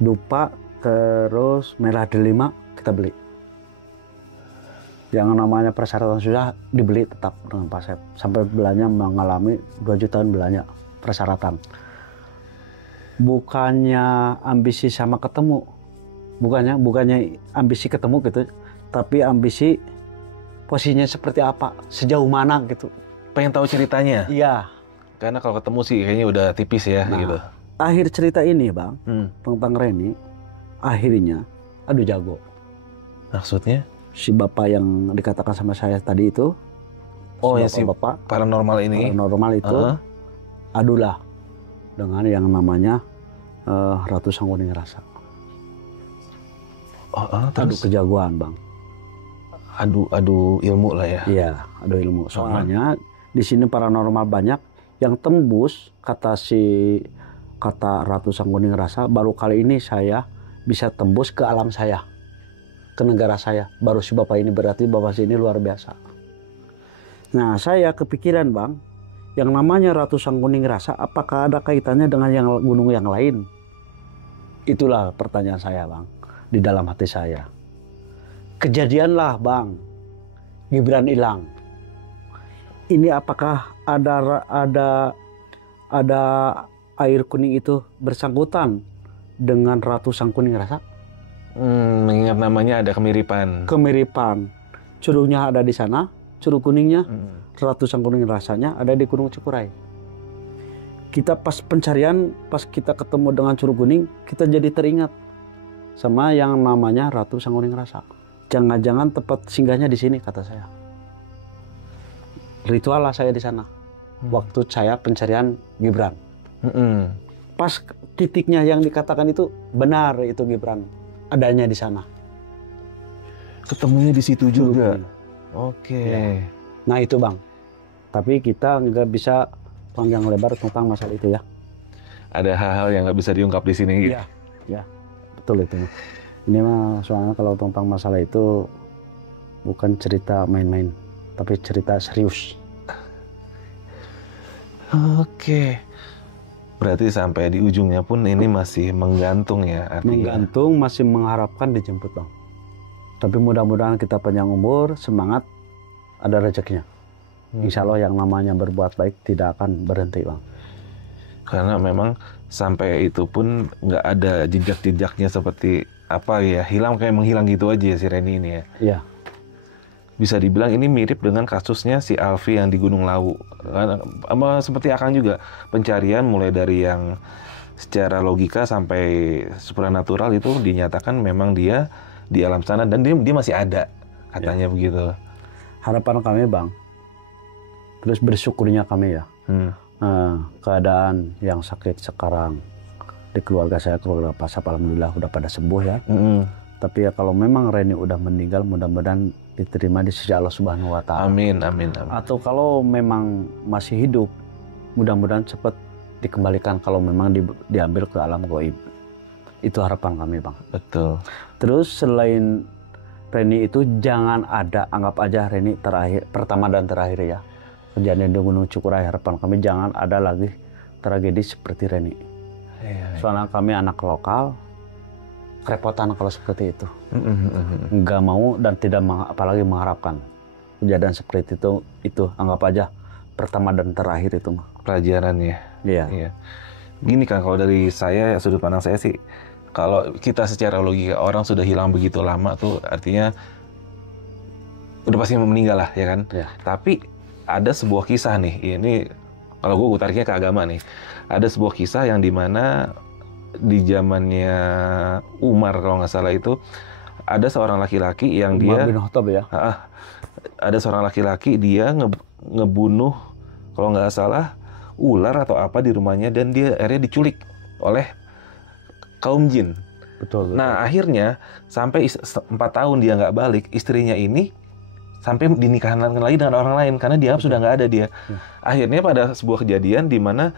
dupa, terus merah delima kita beli. Yang namanya persyaratan susah dibeli tetap dengan Pak Asep. Sampai belanja mengalami 2 jutaan belanja persyaratan. Bukannya ambisi sama ketemu, bukannya ambisi ketemu gitu, tapi ambisi posisinya seperti apa, sejauh mana gitu. Pengen tahu ceritanya? Iya. Karena kalau ketemu sih kayaknya udah tipis ya Nah, gitu. Akhir cerita ini Bang, tentang Reni, akhirnya, aduh jago. Maksudnya? Si bapak yang dikatakan sama saya tadi itu, Oh ya si bapak paranormal ini. paranormal itu, adulah dengan yang namanya Ratu Sangguning Rasa. Adu Terus kejagoan Bang. adu ilmu lah ya. Iya, adu ilmu. Soalnya di sini paranormal banyak yang tembus kata Ratu Sangguning Rasa. Baru kali ini saya bisa tembus ke alam saya, ke negara saya. Baru si bapak ini, berarti bapak sini luar biasa. Nah, saya kepikiran Bang, yang namanya Ratu Sangguning Rasa, apakah ada kaitannya dengan yang gunung yang lain? Itulah pertanyaan saya Bang, di dalam hati saya. Kejadianlah Bang, Gibran hilang. ini apakah ada air kuning itu bersangkutan dengan Ratu Sang Kuning Rasa? Mengingat namanya ada kemiripan. Kemiripan. Curugnya ada di sana, curug kuningnya, Ratu Sang Kuning Rasanya ada di Gunung Cikuray. Kita pas pencarian, pas kita ketemu dengan curug kuning, kita jadi teringat sama yang namanya Ratu Sang Kuning Rasa. Jangan-jangan tempat singgahnya di sini, kata saya. Ritual lah saya di sana. Waktu saya pencarian Gibran. Pas titiknya yang dikatakan itu benar, itu Gibran adanya di sana. Ketemunya di situ juga. Kuning. Oke. Ya. Nah itu Bang. Tapi kita nggak bisa panjang lebar tentang masalah itu ya. Ada hal-hal yang nggak bisa diungkap di sini gitu. Iya, ya, betul itu. Ini mah soalnya kalau tentang masalah itu bukan cerita main-main, tapi cerita serius. Oke. Berarti sampai di ujungnya pun ini masih menggantung ya artinya. Menggantung, masih mengharapkan dijemput Bang. Tapi mudah-mudahan kita panjang umur, semangat, ada rezekinya. Insya Allah yang namanya berbuat baik tidak akan berhenti Bang. Karena memang sampai itu pun nggak ada jejak-jejaknya seperti apa ya, hilang kayak menghilang gitu aja ya si Reni ini ya. Iya. Bisa dibilang ini mirip dengan kasusnya si Alfi yang di Gunung Lawu. Sama seperti Akang juga, pencarian mulai dari yang secara logika sampai supranatural itu dinyatakan memang dia di alam sana dan dia masih ada, katanya begitu. Harapan kami Bang, terus bersyukurnya kami ya. Keadaan yang sakit sekarang di keluarga saya, keluarga Pasap, alhamdulillah udah pada sembuh ya. Tapi ya kalau memang Reni udah meninggal, mudah-mudahan diterima di sisi Allah Subhanahu wa Ta'ala. Amin, amin, amin. Atau kalau memang masih hidup, mudah-mudahan cepat dikembalikan kalau memang diambil ke alam gaib. Itu harapan kami Bang. Betul. Terus selain Reni itu jangan ada, anggap aja Reni terakhir, pertama dan terakhir ya. Kejadian di Gunung Cikuray, harapan kami jangan ada lagi tragedi seperti Reni. Soalnya kami anak lokal, kerepotan kalau seperti itu. Nggak mau dan tidak apalagi mengharapkan kejadian seperti itu anggap aja pertama dan terakhir itu mah. Pelajarannya. Iya. Gini kan kalau dari saya, sudut pandang saya sih, kalau kita secara logika orang sudah hilang begitu lama tuh artinya udah pasti meninggal lah ya kan. Ya. Tapi ada sebuah kisah nih, ini kalau gue tariknya ke agama nih. Ada sebuah kisah yang dimana di zamannya Umar kalau nggak salah itu ada seorang laki-laki yang Umar dia bin Khattab ya. Ada seorang laki-laki dia ngebunuh kalau nggak salah ular atau apa di rumahnya dan dia akhirnya diculik oleh kaum jin. Betul. Nah akhirnya sampai 4 tahun dia nggak balik, istrinya ini sampai dinikahkan lagi dengan orang lain karena dianggap sudah nggak ada dia. Akhirnya pada sebuah kejadian di mana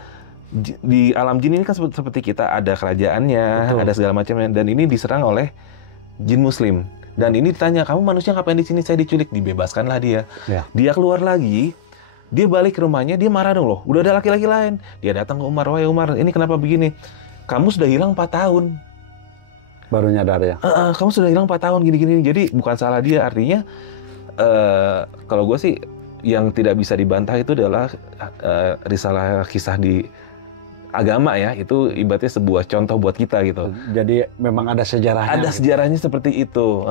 di alam jin ini kan seperti kita ada kerajaannya, ada segala macamnya, dan ini diserang oleh jin muslim. Dan ini ditanya, kamu manusia ngapain di sini? Saya diculik. Dibebaskanlah dia. Dia keluar lagi, dia balik ke rumahnya, dia marah dong loh. Udah ada laki-laki lain. Dia datang ke Umar, wahai Umar, ini kenapa begini? Kamu sudah hilang 4 tahun. Baru nyadar ya. Kamu sudah hilang 4 tahun gini-gini. Jadi bukan salah dia, artinya kalau gue sih yang tidak bisa dibantah itu adalah risalah kisah di agama ya, itu ibaratnya sebuah contoh buat kita gitu. Jadi memang ada sejarahnya. Ada sejarahnya seperti itu.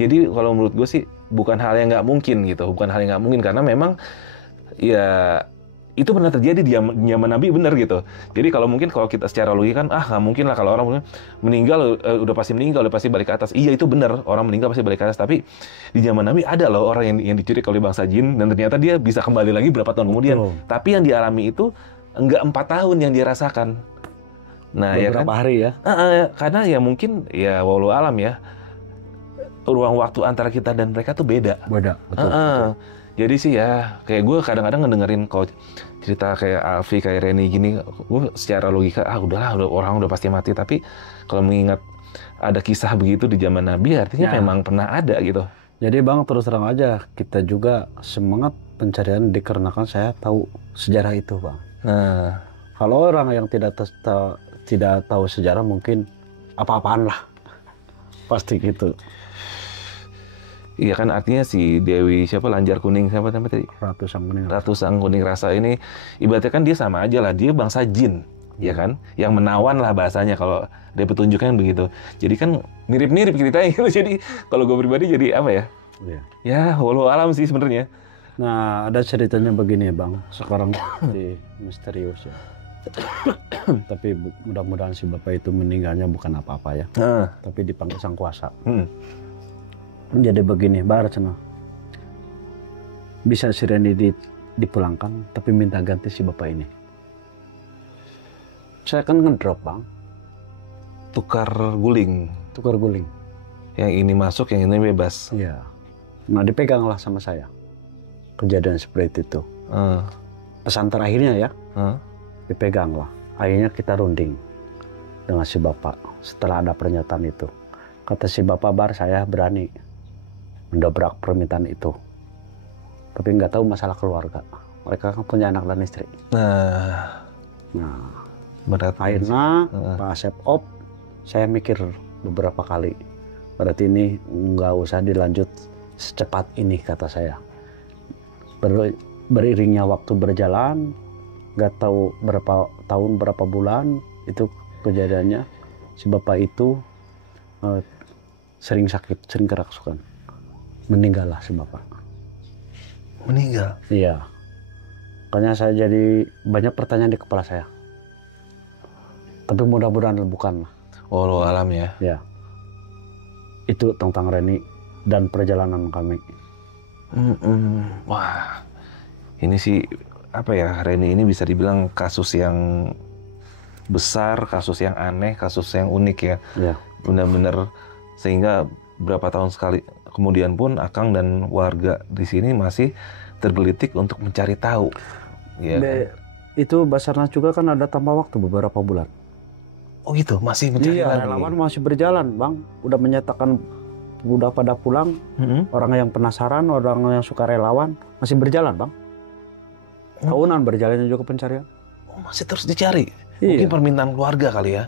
Jadi kalau menurut gue sih bukan hal yang nggak mungkin gitu, bukan hal yang nggak mungkin karena memang ya itu pernah terjadi di zaman Nabi, benar gitu. Jadi kalau mungkin kalau kita secara logika kan nggak mungkin lah kalau orang meninggal udah pasti meninggal, udah pasti balik ke atas. Iya itu benar, orang meninggal pasti balik ke atas. Tapi di zaman Nabi ada loh orang yang diculik oleh bangsa jin dan ternyata dia bisa kembali lagi berapa tahun kemudian. Tapi yang dialami itu enggak 4 tahun yang dirasakan. Nah, beberapa ya kan? hari ya. Karena ya mungkin ya walau alam ya, ruang waktu antara kita dan mereka tuh beda. Betul. Jadi sih ya, kayak gue kadang-kadang ngedengerin kalau cerita kayak Alfi, kayak Reni gini, gue secara logika, udahlah, orang udah pasti mati. Tapi kalau mengingat ada kisah begitu di zaman Nabi, artinya memang pernah ada gitu. Jadi Bang, terus terang aja, kita juga semangat pencarian dikarenakan saya tahu sejarah itu Bang. Nah, kalau orang yang tidak tahu sejarah mungkin apa-apaan lah. Pasti gitu. Iya kan artinya si Dewi siapa Lanjar Kuning siapa namanya tadi? Ratu Sang Kuning. Ratu Sang Kuning Rasa ini ibaratnya kan dia sama aja lah, dia bangsa jin, ya kan? Yang menawan lah bahasanya kalau dia petunjuknya begitu. Jadi kan mirip-mirip ceritanya gitu. Jadi kalau gue pribadi jadi apa ya? Iya. Ya, walau alam sih sebenarnya. Nah, ada ceritanya begini Bang, sekarang di misterius ya. Tapi mudah-mudahan si bapak itu meninggalnya bukan apa-apa ya, tapi dipanggil sang kuasa. Jadi begini, Bar cina. Bisa si Reni dipulangkan, tapi minta ganti si bapak ini. Saya kan ngedrop Bang, Tukar guling. tukar guling. Yang ini masuk, yang ini bebas. Iya. Nah dipeganglah sama saya. Kejadian seperti itu. Pesan terakhirnya ya, dipeganglah. Akhirnya kita runding dengan si bapak setelah ada pernyataan itu. Kata si bapak, Bar, saya berani mendobrak permintaan itu. Tapi nggak tahu masalah keluarga. Mereka kan punya anak dan istri. Nah, berat. Akhirnya Pak Asep op, saya mikir beberapa kali. Berarti ini nggak usah dilanjut secepat ini, kata saya. Beriringnya waktu berjalan, nggak tahu berapa tahun, berapa bulan, itu kejadiannya si bapak itu sering sakit, sering kerasukan. Meninggallah si bapak. Meninggal? Iya. Makanya saya jadi banyak pertanyaan di kepala saya. Tapi mudah-mudahan bukan. Walau alam ya. Ya. Itu tentang Reni dan perjalanan kami. Wah, ini sih apa ya, Reni ini bisa dibilang kasus yang besar, kasus yang aneh, kasus yang unik ya. Ya. Benar-benar sehingga berapa tahun sekali kemudian pun Akang dan warga di sini masih tergelitik untuk mencari tahu. Ya, kan? Itu Basarnas juga kan ada tambah waktu beberapa bulan. Oh gitu, masih mencari Iya, lagi. relawan masih berjalan, Bang. Udah menyatakan udah pada pulang. Orang yang penasaran, orang yang suka relawan masih berjalan, Bang. Tahunan berjalannya juga pencarian. Oh, masih terus dicari. Iya. Mungkin permintaan keluarga kali ya.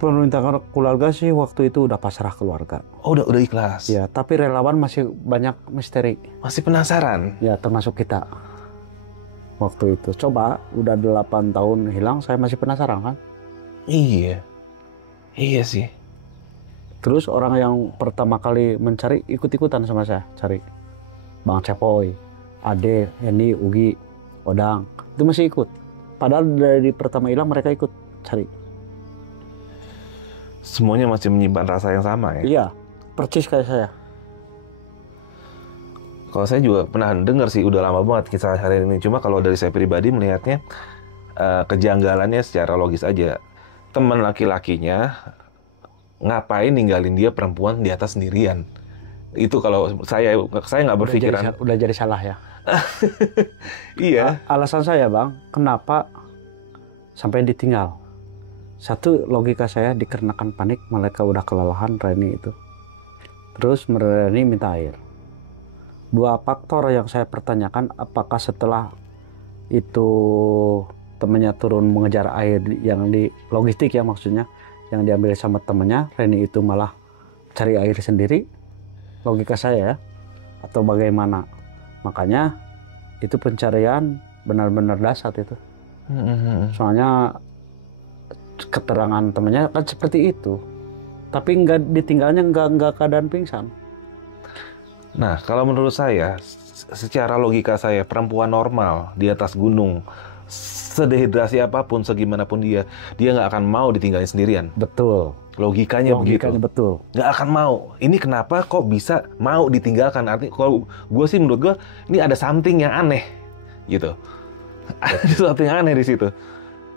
Permintaan keluarga sih waktu itu udah pasrah keluarga. Oh, udah ikhlas. Ya, tapi relawan masih banyak misteri. Masih penasaran. Ya, termasuk kita. Waktu itu coba udah 8 tahun hilang, saya masih penasaran kan. Iya. Iya sih. Terus orang yang pertama kali mencari ikut-ikutan sama saya cari. Bang Cepoy, Ade, Hendy, Ugi, Odang, itu masih ikut. Padahal dari pertama hilang mereka ikut cari. Semuanya masih menyimpan rasa yang sama ya? Iya, persis kayak saya. Kalau saya juga pernah dengar sih, udah lama banget kisah hari ini. Cuma kalau dari saya pribadi melihatnya, kejanggalannya secara logis aja. Teman laki-lakinya ngapain ninggalin dia perempuan di atas sendirian? Itu kalau saya nggak berpikiran. Udah jadi salah ya. Iya. Alasan saya Bang, kenapa sampai ditinggal? Satu, logika saya dikarenakan panik, mereka udah kelelahan Reni itu. Terus Reni minta air. Dua faktor yang saya pertanyakan, apakah setelah itu temannya turun mengejar air yang di logistik ya maksudnya, yang diambil sama temannya, Reni itu malah cari air sendiri, logika saya ya, atau bagaimana. Makanya itu pencarian benar-benar dahsyat itu. Soalnya keterangan temannya kan seperti itu, tapi nggak ditinggalnya nggak keadaan pingsan. Nah, kalau menurut saya, secara logika saya, perempuan normal di atas gunung, sedehidrasi apapun, segimanapun dia nggak akan mau ditinggalin sendirian. Betul. Logikanya begitu. Betul. Nggak akan mau. Ini kenapa kok bisa mau ditinggalkan? Artinya, kalau gue sih menurut gue, ini ada something yang aneh, gitu. Ada sesuatu yang aneh di situ.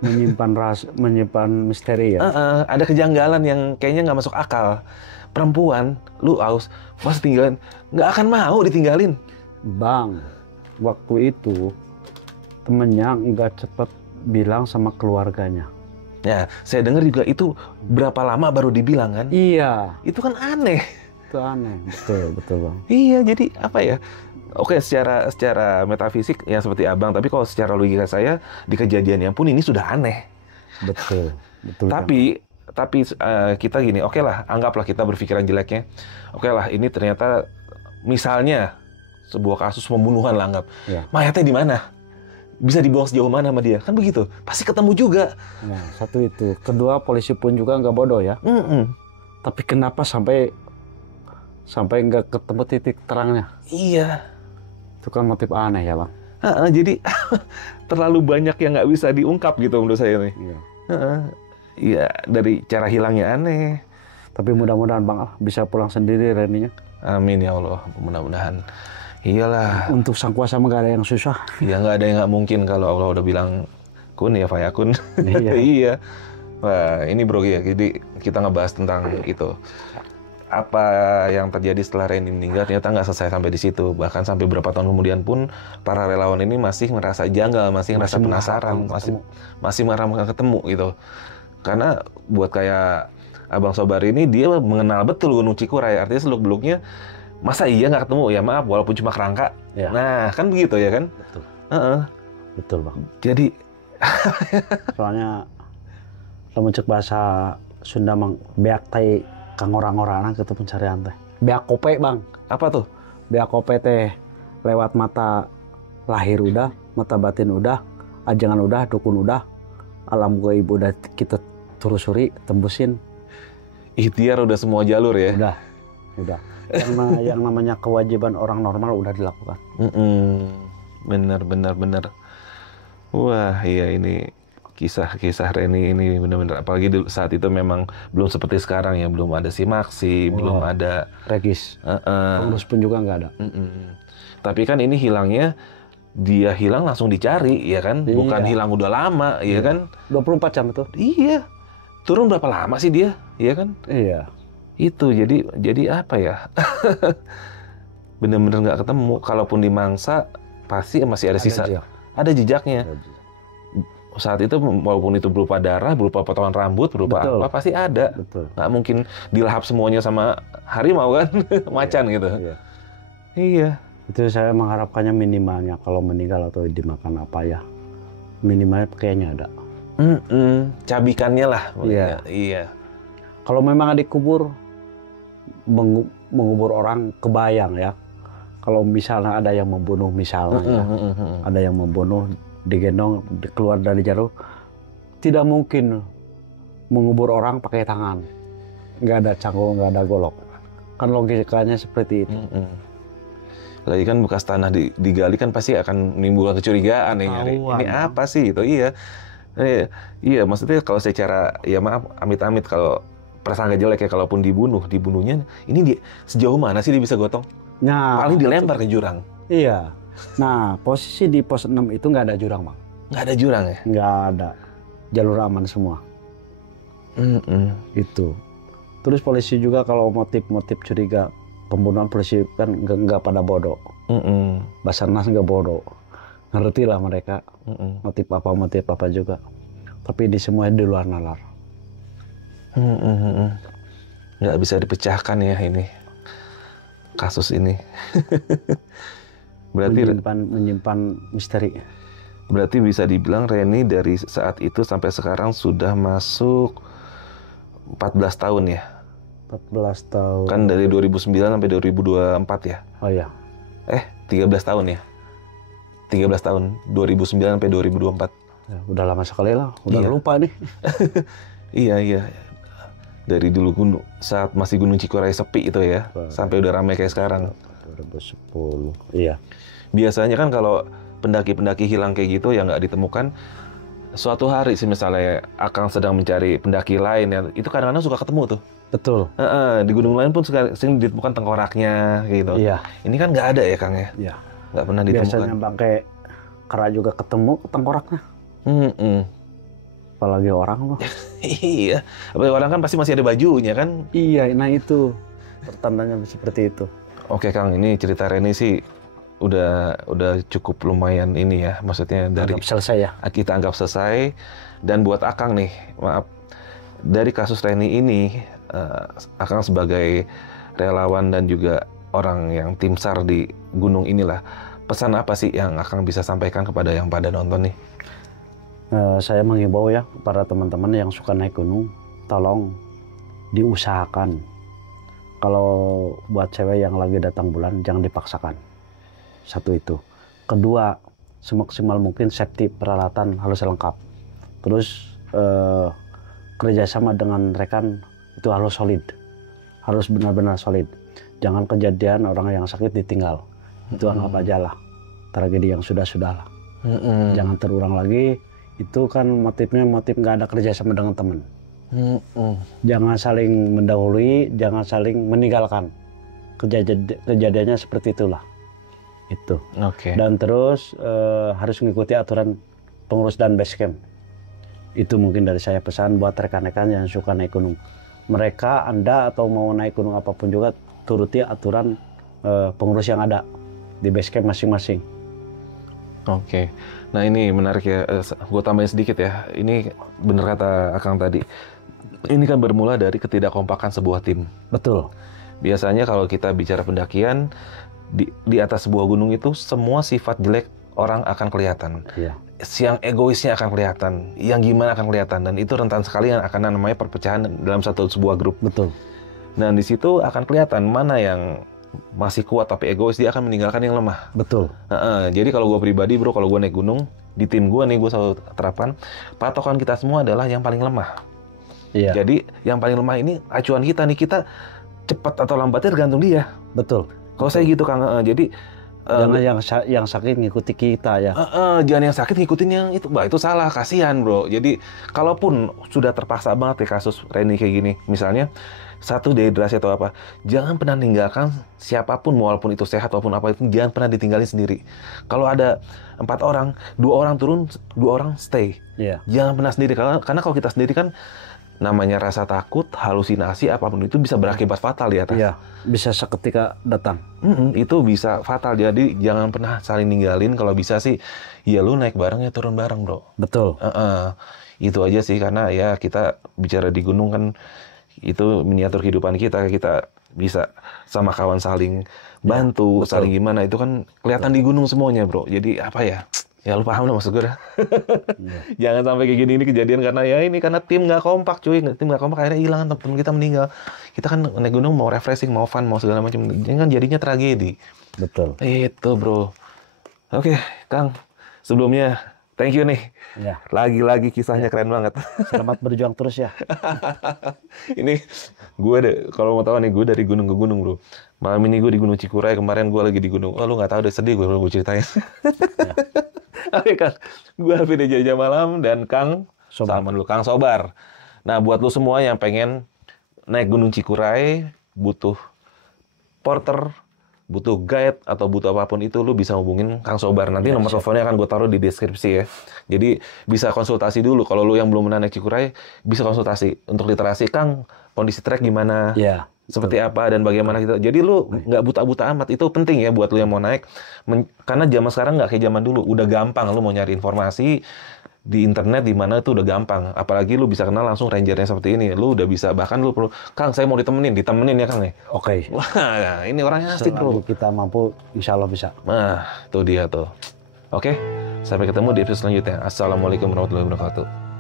Menyimpan misteri ya. Ada kejanggalan yang kayaknya nggak masuk akal. Perempuan, lu aus, mas tinggalin, nggak akan mau ditinggalin. Bang, waktu itu temennya nggak cepet bilang sama keluarganya. Ya, saya dengar juga itu berapa lama baru dibilang kan? Iya. Itu kan aneh. Itu aneh, betul Bang. Iya, jadi apa ya? Oke, secara metafisik ya seperti abang, tapi kalau secara logika saya di kejadiannya pun ini sudah aneh. Betul. Tapi kita gini, oke lah, anggaplah kita berpikiran jeleknya. Oke lah, ini ternyata misalnya sebuah kasus pembunuhan lah anggap, Ya. mayatnya di mana? Bisa dibuang sejauh mana sama dia? Kan begitu. Pasti ketemu juga. Nah, satu itu. Kedua, polisi pun juga nggak bodoh ya. Tapi kenapa sampai nggak ketemu titik terangnya? Iya. Itu kan motif aneh ya, Bang. Jadi terlalu banyak yang nggak bisa diungkap gitu menurut saya nih. Iya. Iya, dari cara hilangnya aneh. Tapi mudah-mudahan Bang bisa pulang sendiri Reninya. Amin ya Allah, mudah-mudahan. Iyalah, Untuk sang kuasa mah nggak ada yang susah. ya nggak ada yang nggak mungkin kalau Allah udah bilang kun ya fayakun. Iya. Iya. Wah, ini bro ya, jadi kita ngebahas tentang itu. Apa yang terjadi setelah Reni meninggal ternyata nggak selesai sampai di situ. Bahkan sampai beberapa tahun kemudian pun para relawan ini masih merasa janggal, masih ngerasa penasaran, masih mengharapkan ketemu gitu. Karena buat kayak Abang Sobar ini dia mengenal betul Gunung Cikuray, artinya seluk-beluknya. Masa iya nggak ketemu? Ya maaf, walaupun cuma kerangka. Ya. Nah, kan begitu ya kan? Betul. Betul Bang. Jadi, Soalnya lamun cek bahasa Sunda mang beak tai kang orang-orang gitu pencarian teh. Beak kope Bang. apa tuh? Beak kope teh lewat mata lahir udah, mata batin udah, ajangan udah, dukun udah, alam gaib udah kita telusuri, tembusin. Ikhtiar udah semua jalur ya? Udah. Karena yang namanya kewajiban orang normal udah dilakukan. Bener. Wah, iya ini kisah Reni ini benar-benar, apalagi saat itu memang belum seperti sekarang ya, belum ada simaksi, belum ada Regis. Pengurus pun juga nggak ada. Tapi kan ini hilangnya, dia hilang langsung dicari ya kan, Iya. bukan hilang udah lama ya kan. 24 jam itu. Iya, turun berapa lama sih dia, ya kan? Iya. Itu jadi apa ya? Bener-bener nggak ketemu. Kalaupun dimangsa pasti masih ada sisa, ada jejaknya. Saat itu walaupun itu berupa darah, berupa potongan rambut, berupa Betul. apa pasti ada. Betul. Nggak mungkin dilahap semuanya sama harimau kan, macan gitu. Iya. Iya. Itu saya mengharapkannya minimalnya kalau meninggal atau dimakan apa ya, minimalnya kayaknya ada. Cabikannya lah. Iya. Iya. Kalau memang dikubur, mengubur orang kebayang ya. Kalau misalnya ada yang membunuh misalnya, ya. Ada yang membunuh, digendong keluar dari jalur, tidak mungkin mengubur orang pakai tangan, nggak ada cangkul, nggak ada golok, kan logikanya seperti itu. Lagi kan bekas tanah digali kan pasti akan menimbulkan kecurigaan ya, nyari ini apa sih itu. Iya maksudnya kalau secara ya maaf amit-amit kalau prasangka jelek ya, kalaupun dibunuhnya ini sejauh mana sih dia bisa gotong? Nah, paling dilempar ke jurang. Iya. Nah, posisi di pos 6 itu nggak ada jurang, Bang. Nggak ada jurang ya? Nggak ada. Jalur aman semua. Itu. Terus polisi juga kalau motif-motif curiga pembunuhan, polisi kan nggak pada bodoh. Basarnas nggak bodoh. Ngerti lah mereka motif apa juga. Tapi di semua di luar nalar. Nggak bisa dipecahkan ya ini kasus ini. Berarti menyimpan misteri. Berarti bisa dibilang Reni dari saat itu sampai sekarang sudah masuk 14 tahun ya? 14 tahun. Kan dari 2009 sampai 2024 ya? Oh iya. 13 tahun ya? 13 tahun, 2009 sampai 2024. Ya, udah lama sekali lah, udah Iya. lupa nih. Iya. Dari dulu saat masih Gunung Cikuray sepi itu ya, sampai udah ramai kayak sekarang. 2010, iya. Biasanya kan kalau pendaki-pendaki hilang kayak gitu yang nggak ditemukan, suatu hari sih misalnya Akang sedang mencari pendaki lain ya, itu kadang-kadang suka ketemu tuh. Betul. Di gunung lain pun sering ditemukan tengkoraknya gitu. Iya. Ini kan nggak ada ya Kang ya? Iya. Nggak pernah ditemukan. Biasanya bangkai kera juga ketemu tengkoraknya. Apalagi orang loh. Iya. Apalagi orang kan pasti masih ada bajunya kan? Iya, nah itu pertandanya seperti itu. Oke Kang, ini cerita Reni sih udah cukup lumayan ini ya, maksudnya dari Anggap selesai ya. kita anggap selesai. Dan buat Akang nih, maaf, dari kasus Reni ini, Akang sebagai relawan dan juga orang yang tim SAR di gunung inilah, pesan apa sih yang Akang bisa sampaikan kepada yang pada nonton nih? Saya mengimbau ya para teman-teman yang suka naik gunung, tolong diusahakan Kalau buat cewek yang lagi datang bulan, jangan dipaksakan. Satu itu. Kedua, semaksimal mungkin safety peralatan harus lengkap. Terus kerjasama dengan rekan itu harus solid. Harus benar-benar solid. Jangan kejadian orang yang sakit ditinggal. Itu anggap aja lah. Tragedi yang sudah-sudah lah. Jangan terulang lagi. Itu kan motifnya motif nggak ada kerjasama dengan teman. Jangan saling mendahului, jangan saling meninggalkan. Kejadiannya seperti itulah. Itu. Oke. Dan terus harus mengikuti aturan pengurus dan base camp. Itu mungkin dari saya pesan buat rekan-rekan yang suka naik gunung. Mereka, Anda atau mau naik gunung apapun juga turuti aturan pengurus yang ada di base camp masing-masing. Oke. Nah ini menarik ya, gue tambahin sedikit ya. Ini bener kata Akang tadi. Ini kan bermula dari ketidakkompakan sebuah tim. Betul. Biasanya kalau kita bicara pendakian, di atas sebuah gunung itu semua sifat jelek orang akan kelihatan. Iya. Yang egoisnya akan kelihatan, yang gimana akan kelihatan. Dan itu rentan sekali yang akan namanya perpecahan dalam sebuah grup. Betul. Dan di situ akan kelihatan mana yang masih kuat tapi egois, dia akan meninggalkan yang lemah. Betul. Jadi kalau gue pribadi bro, kalau gue naik gunung, di tim gue nih, gue selalu terapkan, patokan kita semua adalah yang paling lemah. Iya. Jadi yang paling lemah ini acuan kita nih, kita cepat atau lambatnya tergantung dia. Betul. Kalau saya gitu Kang, jadi jangan yang sakit ngikuti kita ya. jangan yang sakit ngikutin yang itu, itu salah, kasihan bro. Jadi kalaupun sudah terpaksa banget ya kasus Reni kayak gini, misalnya satu dehidrasi atau apa, jangan pernah meninggalkan siapapun, walaupun itu sehat ataupun apa itu, jangan pernah ditinggalin sendiri. Kalau ada 4 orang, 2 orang turun, 2 orang stay. Iya. Jangan pernah sendiri, karena kalau kita sendiri kan namanya rasa takut, halusinasi, apapun itu bisa berakibat fatal di atas. Iya, bisa seketika datang. Itu bisa fatal, jadi jangan pernah saling ninggalin. Kalau bisa sih, ya lu naik bareng ya turun bareng bro. Betul. Itu aja sih, karena ya kita bicara di gunung kan, itu miniatur kehidupan kita bisa sama kawan saling bantu, saling gimana, itu kan kelihatan di gunung semuanya bro. Jadi apa ya, ya lu paham lah maksud gue dah. Jangan sampai kayak gini ini kejadian karena ya ini karena tim nggak kompak cuy, tim nggak kompak akhirnya hilang, temen kita meninggal. Kita kan naik gunung mau refreshing, mau fun, mau segala macam, ini kan jadinya tragedi. Betul. Itu bro. Oke Kang, sebelumnya thank you nih. Ya. Lagi-lagi kisahnya keren banget. Selamat berjuang terus ya. Ini gue kalau mau tahu nih, gue dari gunung ke gunung bro. Malam ini gue di Gunung Cikuray, kemarin gue lagi di gunung. Oh lu nggak tahu deh, sedih gue ceritain. Ya. Oke Kang, gue Alvin dari Jaya Malam dan Kang Salman dulu, Kang Sobar. Nah buat lu semua yang pengen naik Gunung Cikuray, butuh porter, butuh guide atau butuh apapun itu, lu bisa hubungin Kang Sobar. Nanti nomor teleponnya akan gue taruh di deskripsi ya. Jadi bisa konsultasi dulu. Kalau lu yang belum pernah naik Cikuray, bisa konsultasi untuk literasi. Kang, kondisi trek gimana? Iya. Seperti apa dan bagaimana kita. Jadi lu nggak buta-buta amat. Itu penting ya buat lu yang mau naik. Karena zaman sekarang nggak kayak zaman dulu. Udah gampang lu mau nyari informasi di internet di mana itu udah gampang. Apalagi lu bisa kenal langsung rangernya seperti ini. Lu udah bisa, bahkan lu perlu, Kang saya mau ditemenin ya Kang ya. Oke. Wah, ini orangnya asik bro. Selagi kita mampu, insya Allah bisa. Nah, itu dia tuh. Oke, sampai ketemu di episode selanjutnya. Assalamualaikum warahmatullahi wabarakatuh.